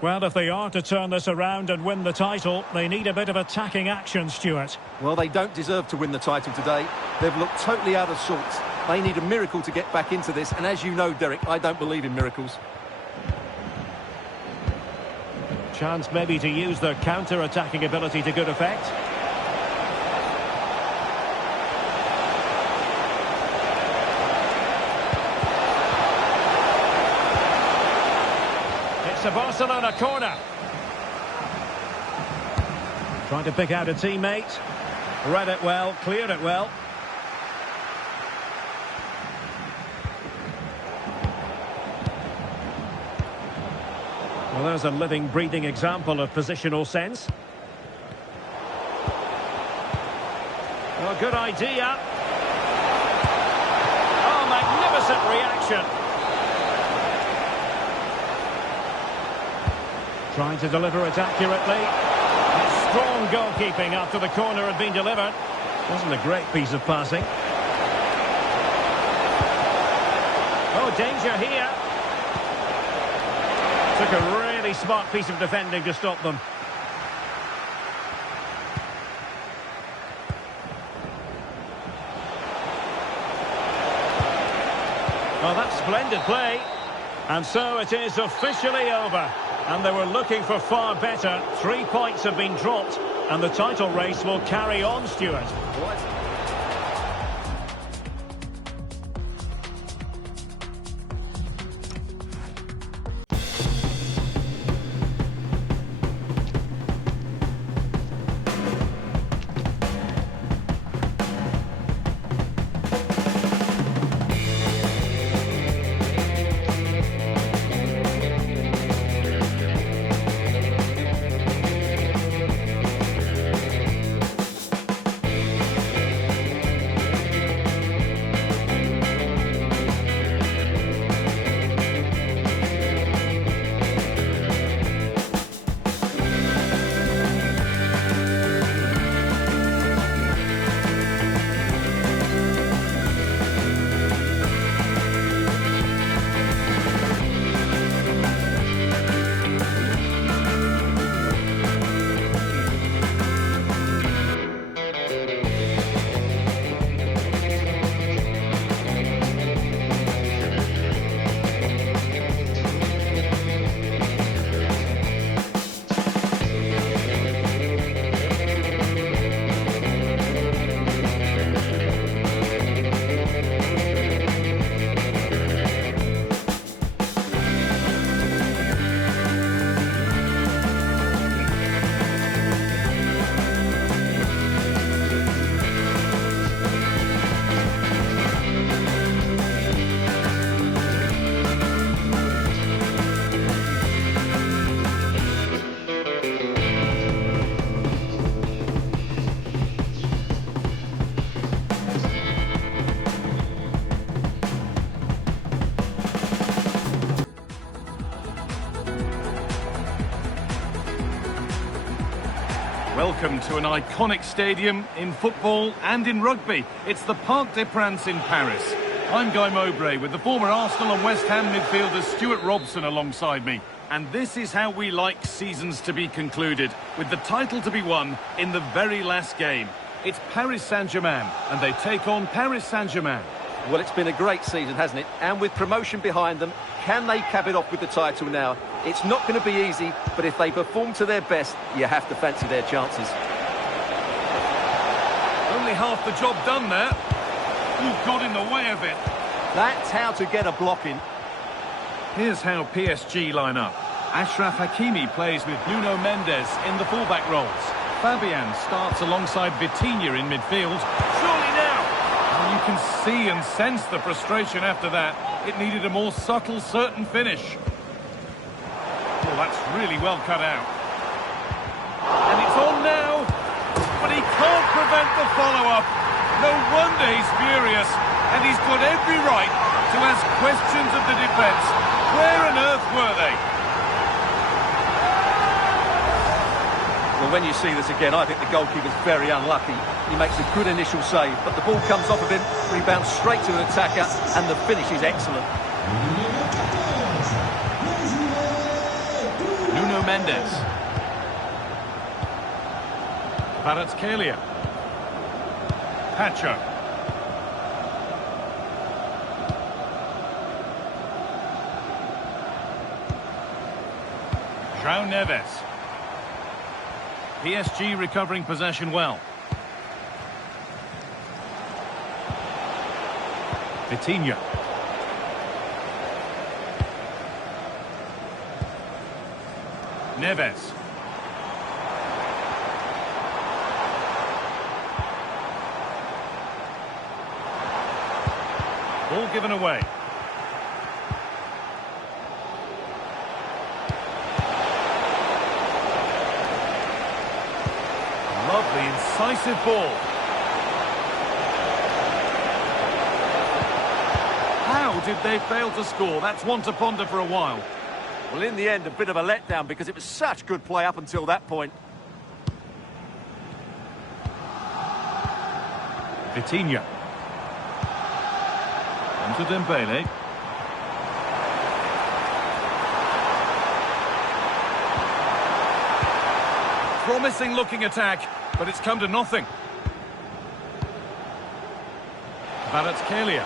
Well, if they are to turn this around and win the title, they need a bit of attacking action, Stuart. Well, they don't deserve to win the title today. They've looked totally out of sorts. They need a miracle to get back into this, and as you know, Derek, I don't believe in miracles. Chance maybe to use their counter-attacking ability to good effect. It's a Barcelona corner. Trying to pick out a teammate. Read it well, cleared it well. Well, there's a living, breathing example of positional sense. Oh, good idea. Oh, magnificent reaction. Trying to deliver it accurately. Strong goalkeeping after the corner had been delivered. Wasn't a great piece of passing. Oh, danger here. Took a really smart piece of defending to stop them. Well, that's splendid play. And so it is officially over. And they were looking for far better. 3 points have been dropped. And the title race will carry on, Stuart. Welcome to an iconic stadium in football and in rugby. It's the Parc des Princes in Paris. I'm Guy Mowbray with the former Arsenal and West Ham midfielder Stuart Robson alongside me. And this is how we like seasons to be concluded, with the title to be won in the very last game. It's Paris Saint-Germain, and they take on Paris Saint-Germain. Well, it's been a great season, hasn't it? And with promotion behind them, can they cap it off with the title now? It's not going to be easy, but if they perform to their best, you have to fancy their chances. Only half the job done there. Who got in the way of it? That's how to get a block in. Here's how PSG line up. Achraf Hakimi plays with Nuno Mendes in the fullback roles. Fabian starts alongside Vitinha in midfield. Surely now! And you can see and sense the frustration after that. It needed a more subtle, certain finish. Well, that's really well cut out. And it's on now, but he can't prevent the follow-up. No wonder he's furious, and he's got every right to ask questions of the defence. Where on earth were they? Well, when you see this again, I think the goalkeeper's very unlucky. He makes a good initial save, but the ball comes off of him, rebounds straight to an attacker, and the finish is excellent. Nuno Mendes. Kvaratskhelia. Pacho. João Neves. PSG recovering possession well. Vitinha. Neves. Ball given away. Lovely, incisive ball. How did they fail to score? That's one to ponder for a while. Well, in the end, a bit of a letdown because it was such good play up until that point. Vitinha. Onto Dembele. Promising looking attack, but it's come to nothing. Kvaratskhelia.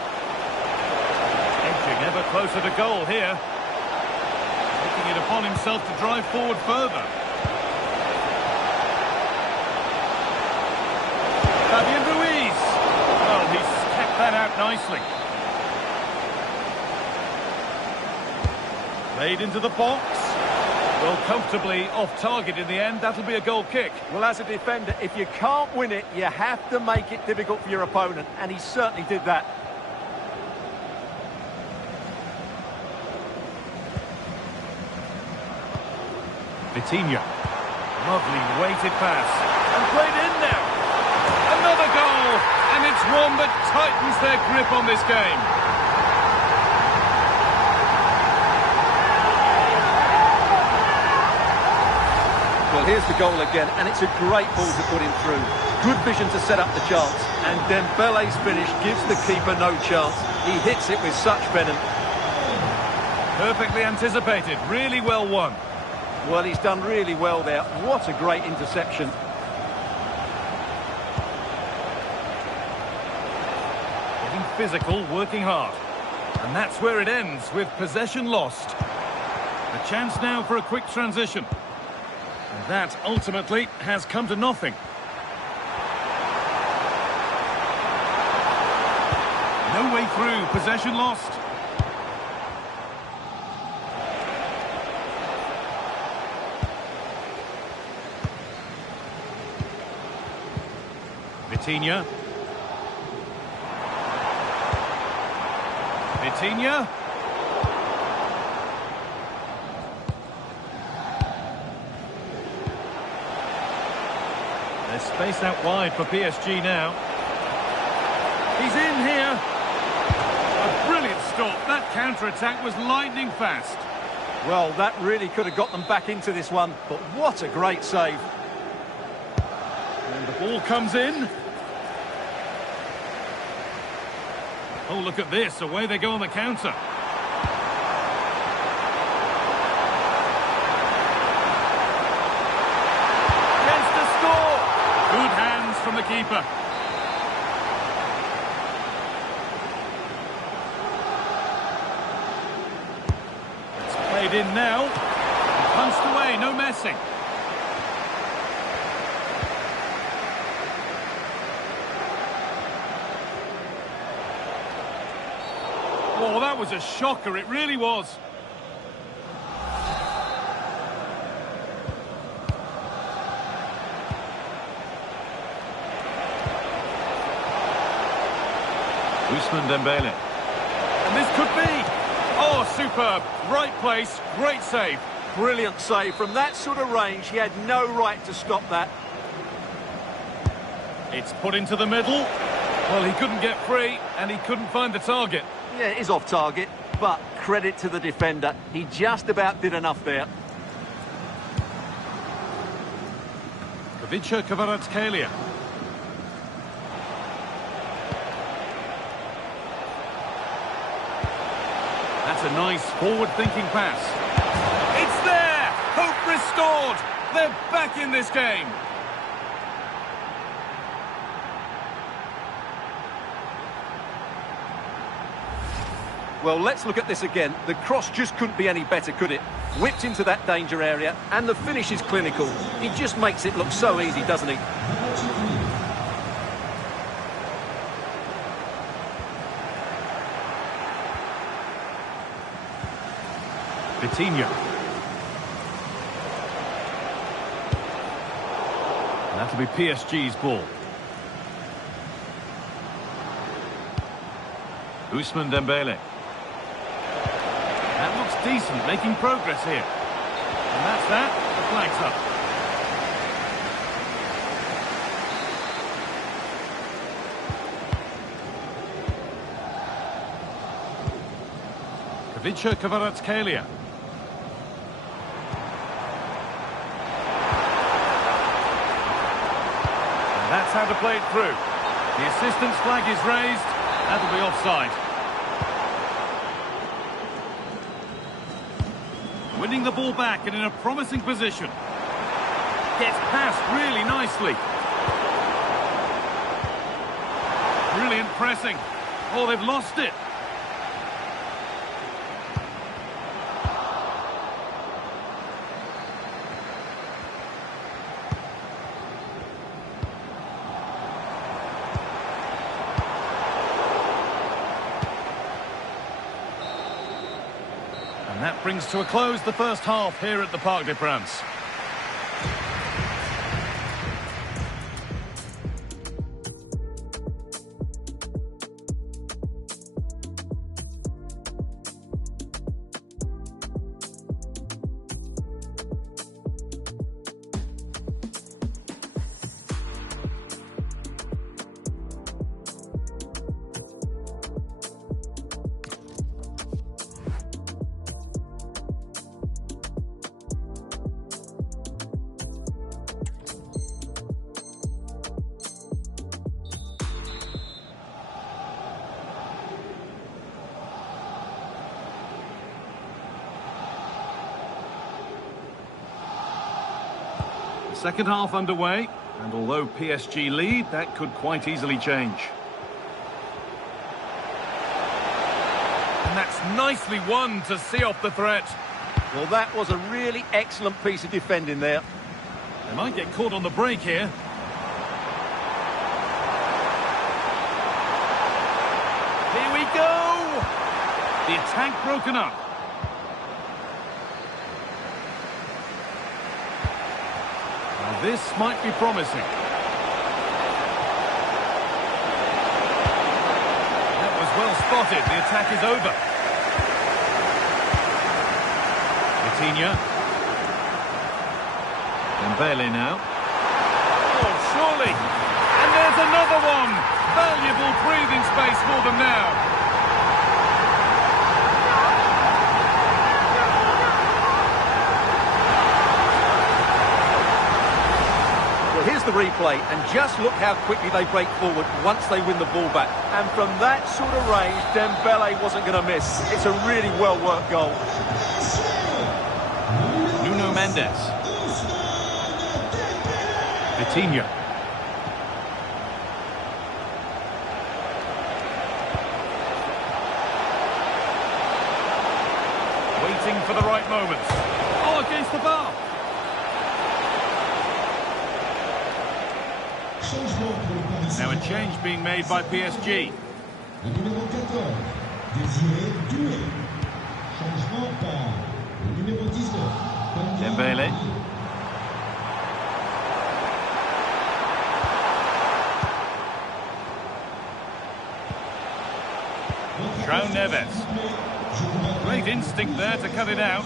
Edging ever closer to goal here. Taking it upon himself to drive forward further. Fabian Ruiz. Well, he's kept that out nicely. Played into the box. Well, comfortably off target in the end. That'll be a goal kick. Well, as a defender, if you can't win it, you have to make it difficult for your opponent, and he certainly did that. Vitinha. Lovely weighted pass. And played in now. Another goal. And it's one that tightens their grip on this game. Well, here's the goal again, and it's a great ball to put him through. Good vision to set up the chance, and Dembele's finish gives the keeper no chance. He hits it with such venom. Perfectly anticipated, really well won. Well, he's done really well there. What a great interception. Getting physical, working hard. And that's where it ends, with possession lost. A chance now for a quick transition. And that, ultimately, has come to nothing. No way through, possession lost. Vitinha. Vitinha. There's space out wide for PSG now. He's in here. A brilliant stop. That counter-attack was lightning fast. Well, that really could have got them back into this one, but what a great save. And the ball comes in. Oh, look at this. Away they go on the counter. Chance to score. Good hands from the keeper. It's played in now. Punched away, no messing. Oh, that was a shocker, it really was. Ousmane Dembele. And this could be... Oh, superb. Right place, great save. Brilliant save. From that sort of range, he had no right to stop that. It's put into the middle. Well, he couldn't get free, and he couldn't find the target. Yeah, it is off target, but credit to the defender. He just about did enough there. Ivica Kvaratskhelia. That's a nice forward-thinking pass. It's there! Hope restored! They're back in this game! Well, let's look at this again. The cross just couldn't be any better, could it? Whipped into that danger area, and the finish is clinical. He just makes it look so easy, doesn't he? Vitinha. That'll be PSG's ball. Ousmane Dembele. That looks decent, making progress here. And that's that. The flag's up. Ivica Kvaratskhelia. And that's how to play it through. The assistant's flag is raised. That'll be offside. Winning the ball back and in a promising position. Gets past really nicely. Brilliant pressing. Oh, they've lost it. And that brings to a close the first half here at the Parc des Princes. Second half underway, and although PSG lead, that could quite easily change. And that's nicely won to see off the threat. Well, that was a really excellent piece of defending there. They might get caught on the break here. Here we go! The attack broken up. This might be promising. That was well spotted. The attack is over. Vitinha. Dembele now. Oh, surely. And there's another one. Valuable breathing space for them now. Here's the replay, and just look how quickly they break forward once they win the ball back. And from that sort of range, Dembele wasn't going to miss. It's a really well-worked goal. Nuno Mendes. Vitinha. Waiting for the right moment. Oh, against the bar. Now a change being made by PSG. Le numéro 14, Désiré Doué. Changement par le numéro 19. Dembele. Tevez. Great instinct there to cut it out.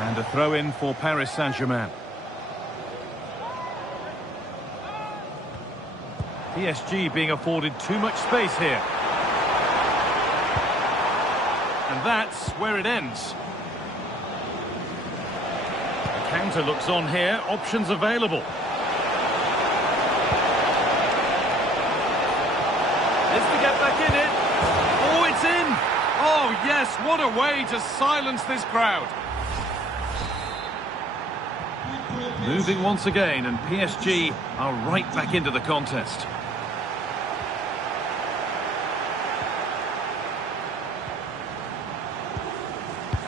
And a throw in for Paris Saint-Germain. PSG being afforded too much space here. And that's where it ends. The counter looks on here, options available. Is to get back in it. Oh, it's in! Oh, yes, what a way to silence this crowd. Moving once again, and PSG are right back into the contest.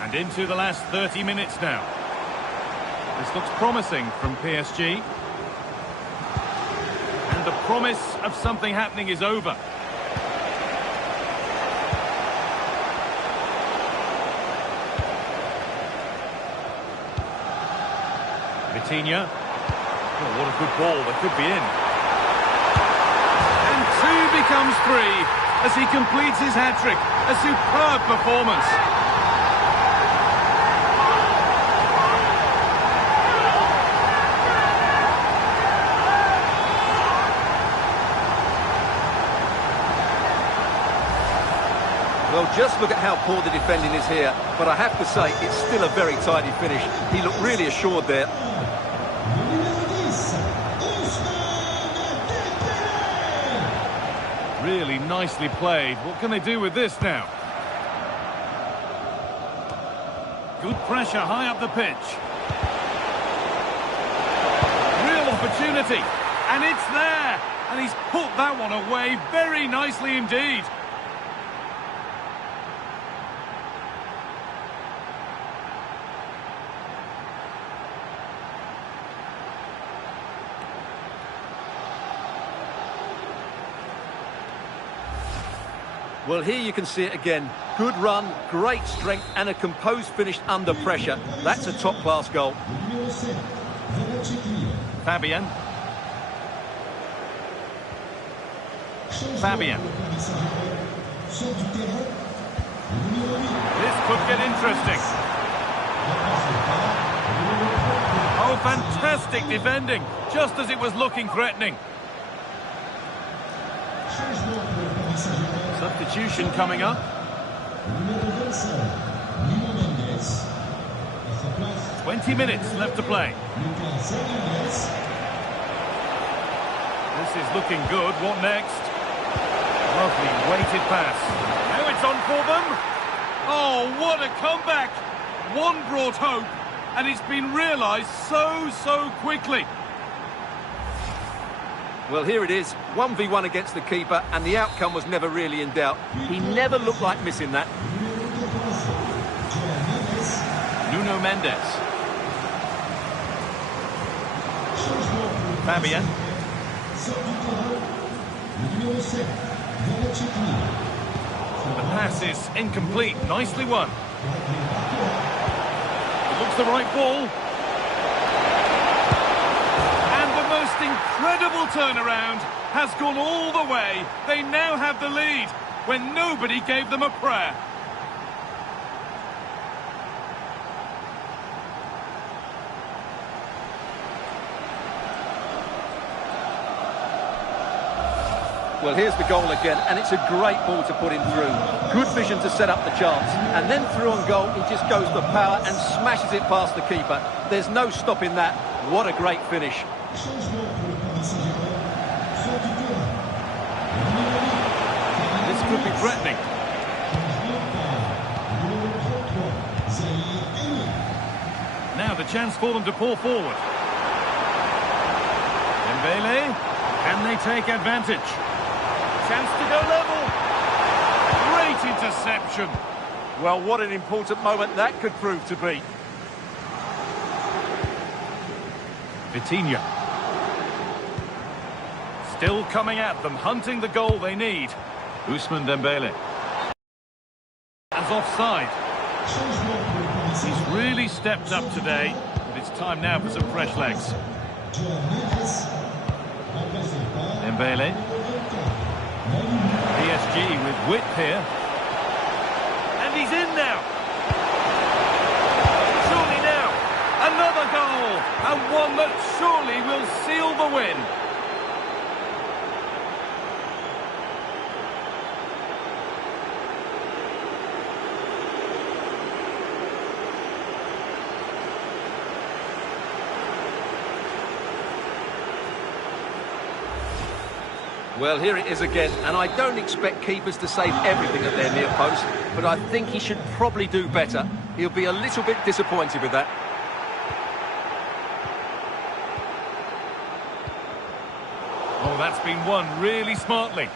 And into the last 30 minutes now. This looks promising from PSG. And the promise of something happening is over. Vitinha. Oh, what a good ball, that could be in. And 2 becomes 3 as he completes his hat-trick. A superb performance. Well, just look at how poor the defending is here. But I have to say, it's still a very tidy finish. He looked really assured there. Really nicely played. What can they do with this now? Good pressure high up the pitch. Real opportunity. And it's there. And he's put that one away very nicely indeed. Well, here you can see it again. Good run, great strength, and a composed finish under pressure. That's a top-class goal. Fabian. Fabian. This could get interesting. Oh, fantastic defending, just as it was looking threatening. Substitution coming up. 20 minutes left to play. This is looking good. What next? Lovely weighted pass. Now it's on for them. Oh, what a comeback. One brought hope, and it's been realised so quickly. Well, here it is, 1v1 against the keeper, and the outcome was never really in doubt. He never looked like missing that. Nuno Mendes. Fabian. The pass is incomplete, nicely won. It looks the right ball. Incredible turnaround has gone all the way. They now have the lead when nobody gave them a prayer. Well, here's the goal again, and it's a great ball to put him through. Good vision to set up the chance, and then through on goal, he just goes for power and smashes it past the keeper. There's no stopping that. What a great finish. This could be threatening. Now the chance for them to pull forward. Dembele, can they take advantage? Chance to go level. Great interception. Well, what an important moment that could prove to be. Vitinha. Still coming at them, hunting the goal they need. Ousmane Dembele. As offside. He's really stepped up today, but it's time now for some fresh legs. Dembele. PSG with width here. And he's in now. Surely now. Another goal. And one that surely will seal the win. Well, here it is again, and I don't expect keepers to save everything at their near post, but I think he should probably do better. He'll be a little bit disappointed with that. Oh, that's been won really smartly.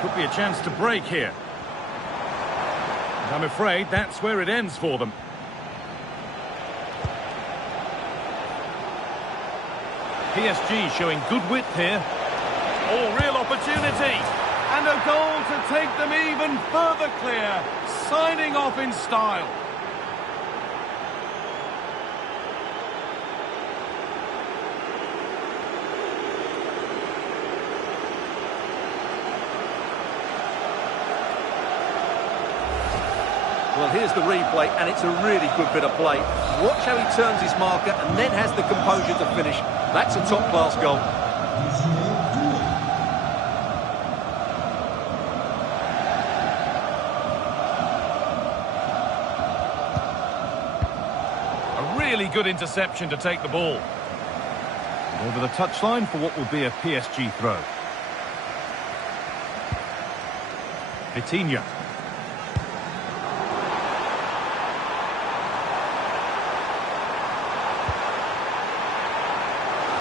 Could be a chance to break here. I'm afraid that's where it ends for them. PSG showing good width here. Oh, real opportunity. And a goal to take them even further clear. Signing off in style. Well, here's the replay, and it's a really good bit of play. Watch how he turns his marker and then has the composure to finish. That's a top-class goal. A really good interception to take the ball. Over the touchline for what will be a PSG throw. Vitinha.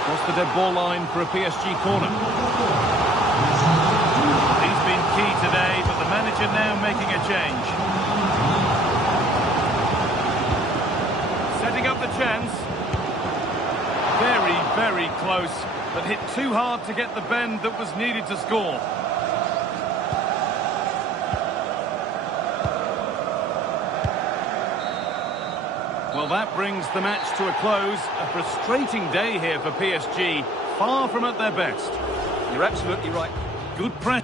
Across the dead ball line for a PSG corner. He's been key today, but the manager now making a change. Setting up the chance. Very, very close, but hit too hard to get the bend that was needed to score. Well, that brings the match to a close. A frustrating day here for PSG. Far from at their best. You're absolutely right. Good press.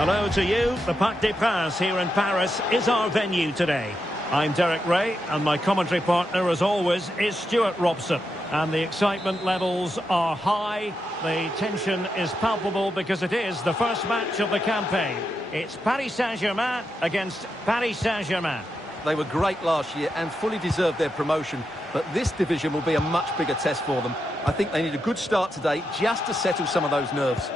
Hello to you. The Parc des Princes here in Paris is our venue today. I'm Derek Ray, and my commentary partner, as always, is Stuart Robson. And the excitement levels are high. The tension is palpable because it is the first match of the campaign. It's Paris Saint-Germain against Paris Saint-Germain. They were great last year and fully deserved their promotion, but this division will be a much bigger test for them. I think they need a good start today just to settle some of those nerves.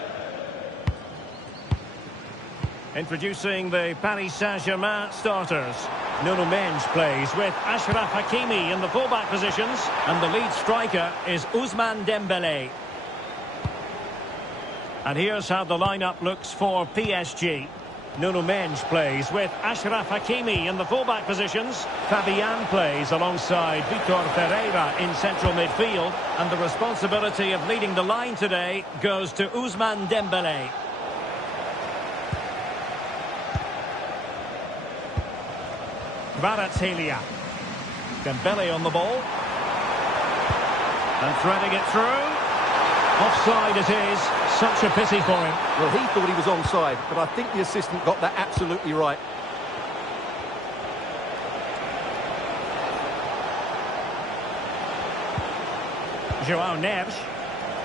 Introducing the Paris Saint-Germain starters. Nuno Mendes plays with Achraf Hakimi in the fullback positions, and the lead striker is Ousmane Dembélé. And here's how the lineup looks for PSG. Nuno Mendes plays with Achraf Hakimi in the fullback positions. Fabian plays alongside Vitor Ferreira in central midfield, and the responsibility of leading the line today goes to Ousmane Dembélé. Kvaratskhelia. Dembele on the ball. And threading it through. Offside it is. Such a pity for him. Well, he thought he was onside, but I think the assistant got that absolutely right. João Neves.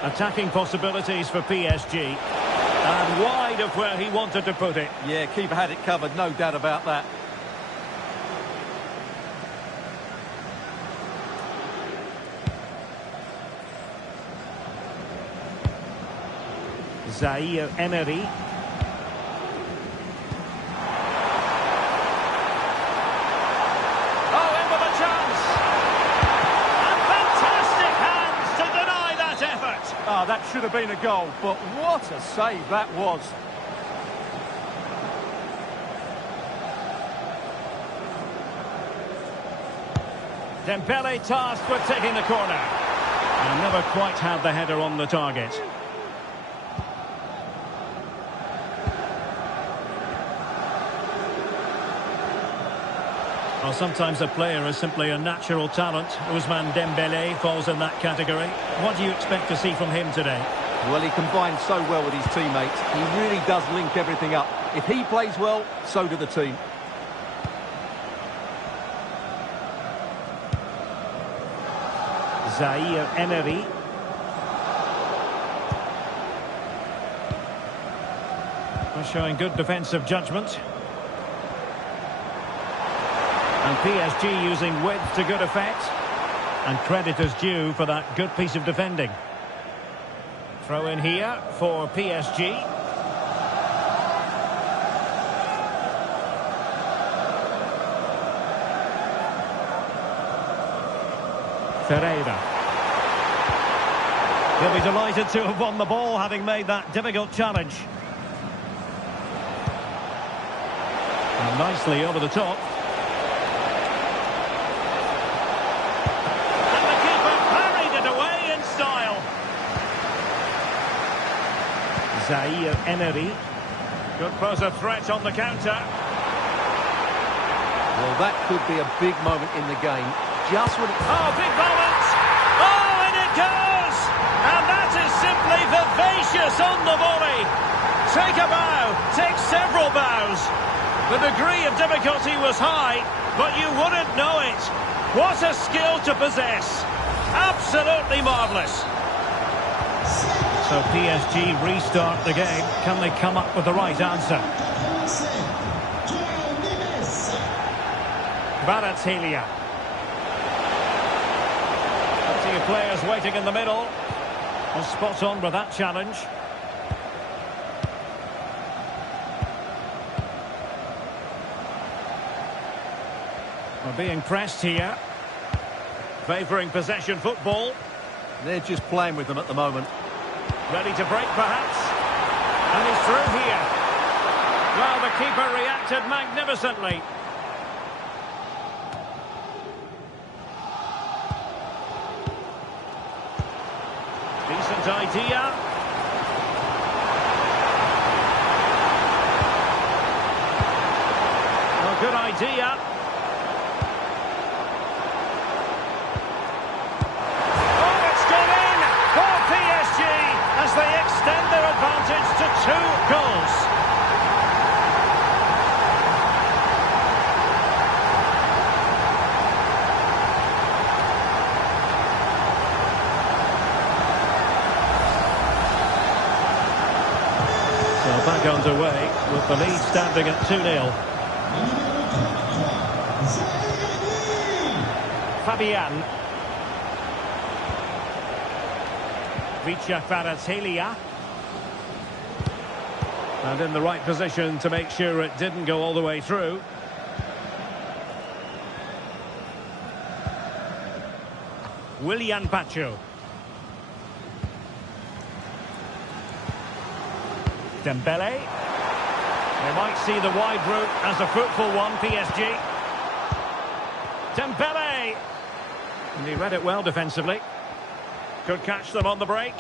Attacking possibilities for PSG. And wide of where he wanted to put it. Yeah, keeper had it covered, no doubt about that. Zaire Emery. Oh, in with a chance! And fantastic hands to deny that effort! Ah, that should have been a goal, but what a save that was. Dembele tasked with taking the corner. And never quite had the header on the target. Well, sometimes a player is simply a natural talent. Ousmane Dembele falls in that category. What do you expect to see from him today? Well, he combines so well with his teammates. He really does link everything up. If he plays well, so do the team. Zaire Emery. Showing good defensive judgment. And PSG using width to good effect. And credit is due for that good piece of defending. Throw in here for PSG. Ferreira. He'll be delighted to have won the ball, having made that difficult challenge. And nicely over the top. And the keeper parried it away in style. Zaire Emery. Could pose a threat on the counter. Well, that could be a big moment in the game. Just when it... Oh, big moment! Oh, and it goes! And that is simply vivacious on the volley. Take a bow, take several bows. The degree of difficulty was high, but you wouldn't know it. What a skill to possess. Absolutely marvellous. So PSG restart the game. Can they come up with the right answer? Kvaratskhelia. Plenty of players waiting in the middle. And spot on with that challenge. We're being pressed here. Favouring possession football. They're just playing with them at the moment. Ready to break, perhaps. And he's through here. Well, the keeper reacted magnificently. Decent idea. Well, good idea. As they extend their advantage to 2 goals. So back underway with the lead standing at 2-0. Fabian. Kvaratskhelia. And in the right position to make sure it didn't go all the way through. Willian Pacho. Dembele. They might see the wide route as a fruitful one, PSG. Dembele. And he read it well defensively. Could catch them on the break.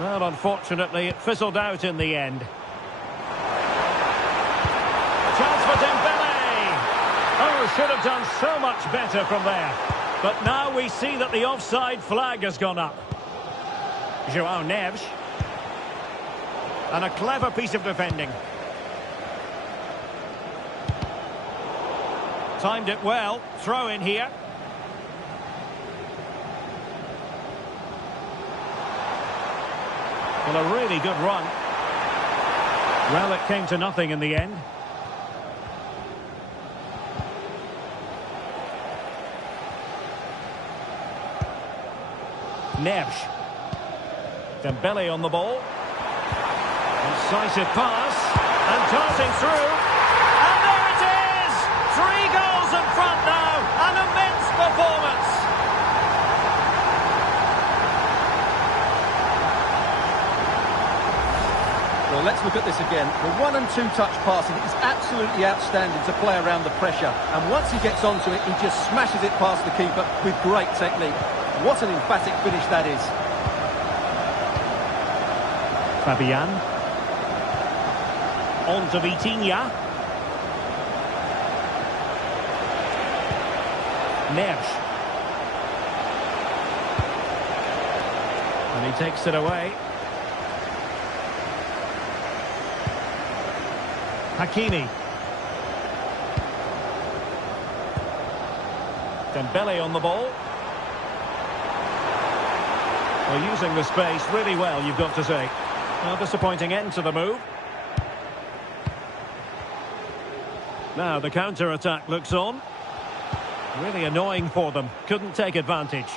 Well, unfortunately, it fizzled out in the end. Chance for Dembele. A Oh, should have done so much better from there. But now we see that the offside flag has gone up. João Neves. And a clever piece of defending. Timed it well. Throw in here. Well, a really good run. Well, it came to nothing in the end. Neves. Dembele on the ball. Incisive pass. And tossing through. And there it is! 3 goals in front now. An immense performance. Well, let's look at this again. The 1- and 2-touch passing is absolutely outstanding to play around the pressure. And once he gets onto it, he just smashes it past the keeper with great technique. What an emphatic finish that is. Fabian. On to Vitinha. Neves. And he takes it away. Hakimi. Dembele on the ball. Well, using the space really well, you've got to say. Well, disappointing end to the move. Now the counter-attack looks on. Really annoying for them. Couldn't take advantage.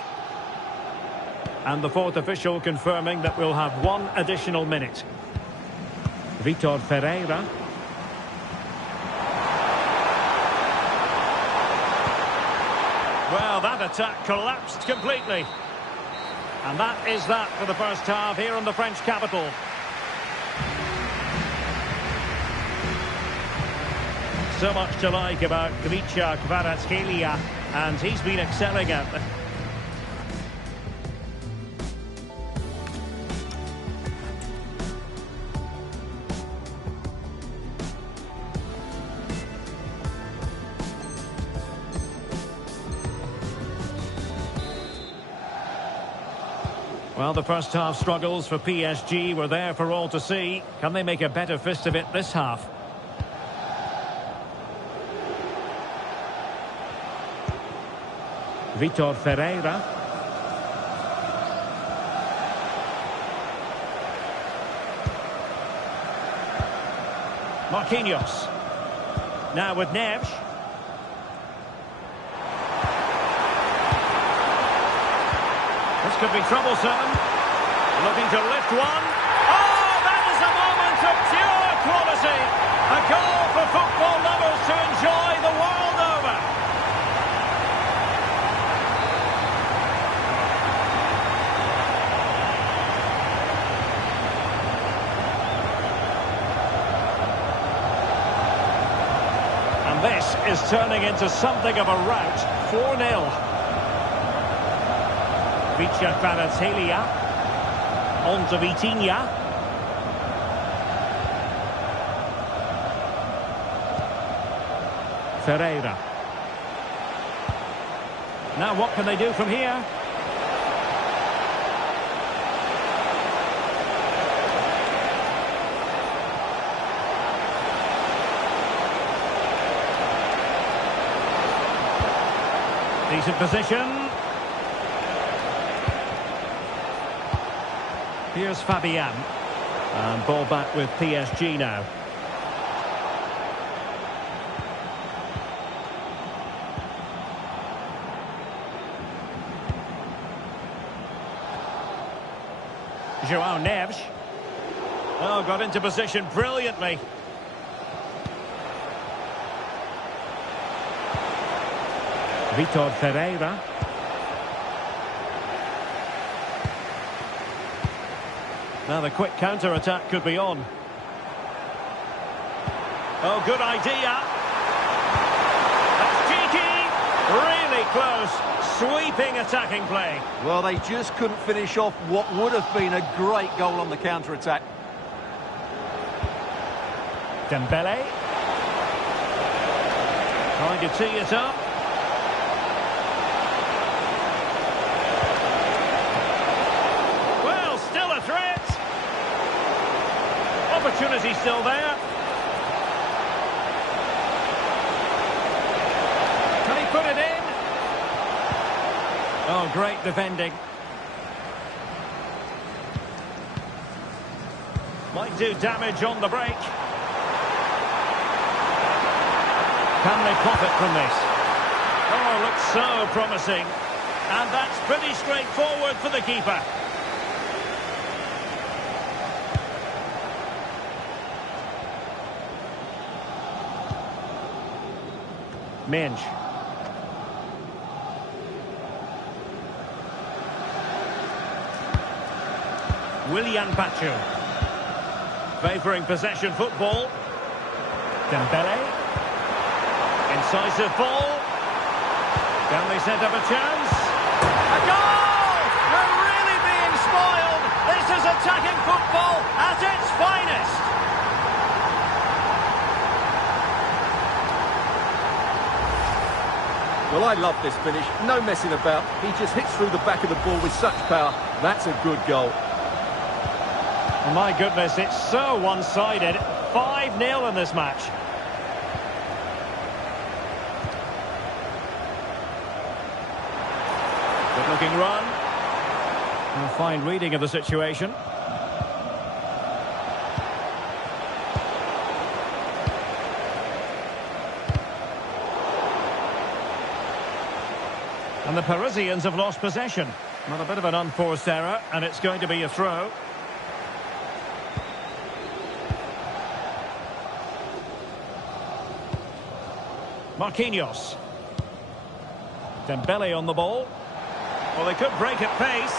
And the fourth official confirming that we'll have 1 additional minute. Vitor Ferreira. Well, that attack collapsed completely. And that is that for the first half here in the French capital. So much to like about Kvaratskhelia, and he's been excelling at it. Well, the first half struggles for PSG were there for all to see. Can they make a better fist of it this half? Vitor Ferreira. Marquinhos. Now with Neves. This could be troublesome. Looking to lift one. Oh, that is a moment of pure quality. A goal for football lovers to enjoy the world over. And this is turning into something of a rout. 4-0. Kvaratskhelia. On to Vitinha. Ferreira. Now what can they do from here? Decent position. Here's Fabian. And ball back with PSG now. João Neves. Oh, got into position brilliantly. Vitor Ferreira. Now the quick counter-attack could be on. Oh, good idea. That's cheeky. Really close. Sweeping attacking play. Well, they just couldn't finish off what would have been a great goal on the counter-attack. Dembele. Trying to tee it up. Well, still a threat. Opportunity still there. Can he put it in? Oh, great defending. Might do damage on the break. Can they profit from this? Oh, looks so promising. And that's pretty straightforward for the keeper. Minge. Willian Pacho. Favouring possession football. Dembele. Incisive ball. Can they set up a chance? A goal! They're really being spoiled. This is attacking football at its finest. Well, I love this finish. No messing about. He just hits through the back of the ball with such power. That's a good goal. Oh, my goodness, it's so one-sided. 5-0 in this match. Good-looking run. A fine reading of the situation. And the Parisians have lost possession. Not a bit of an unforced error, and it's going to be a throw. Marquinhos. Dembele on the ball. Well, they could break at pace.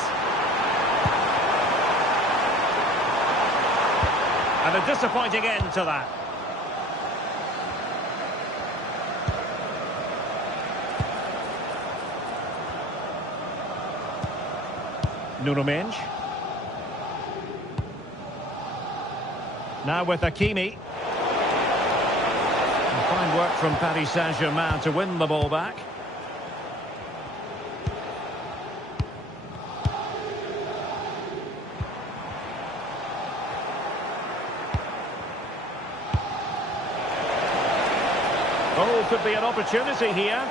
And a disappointing end to that. Nuno Mendes. Now with Hakimi. Fine work from Paris Saint-Germain to win the ball back. Oh, could be an opportunity here.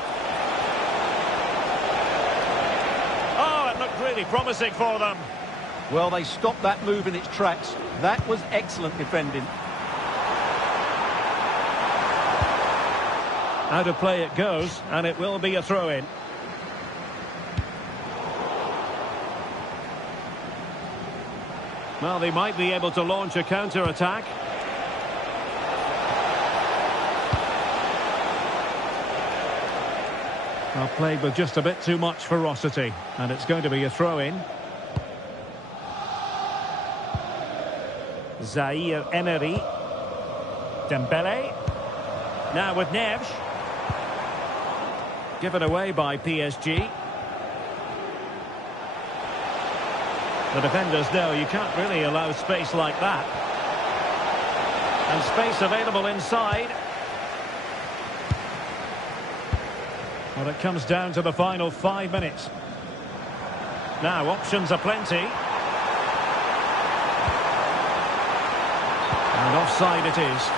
Oh, it looked really promising for them. Well, they stopped that move in its tracks. That was excellent defending. Out of play it goes, and it will be a throw-in. Well, they might be able to launch a counter-attack. Well, played with just a bit too much ferocity, and it's going to be a throw-in. Zaire Emery. Dembele. Now with Neves. Given away by PSG. The defenders know you can't really allow space like that. And space available inside. Well, it comes down to the final 5 minutes. Now, options are plenty. And offside it is.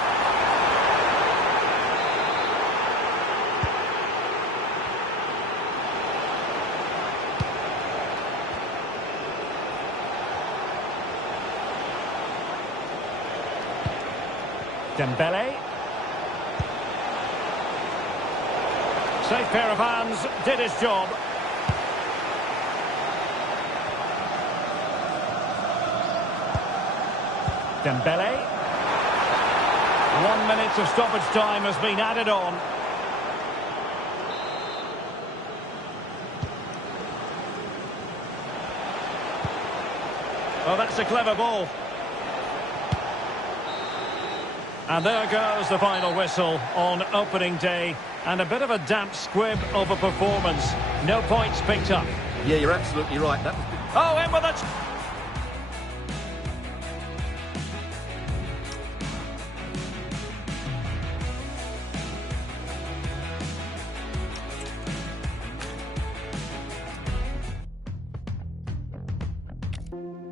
Dembele. Safe pair of hands, did his job. Dembele. 1 minute of stoppage time has been added on. Oh, that's a clever ball. And there goes the final whistle on opening day. And a bit of a damp squib of a performance. No points picked up. Yeah, you're absolutely right. That was... Oh, in with it. Duty.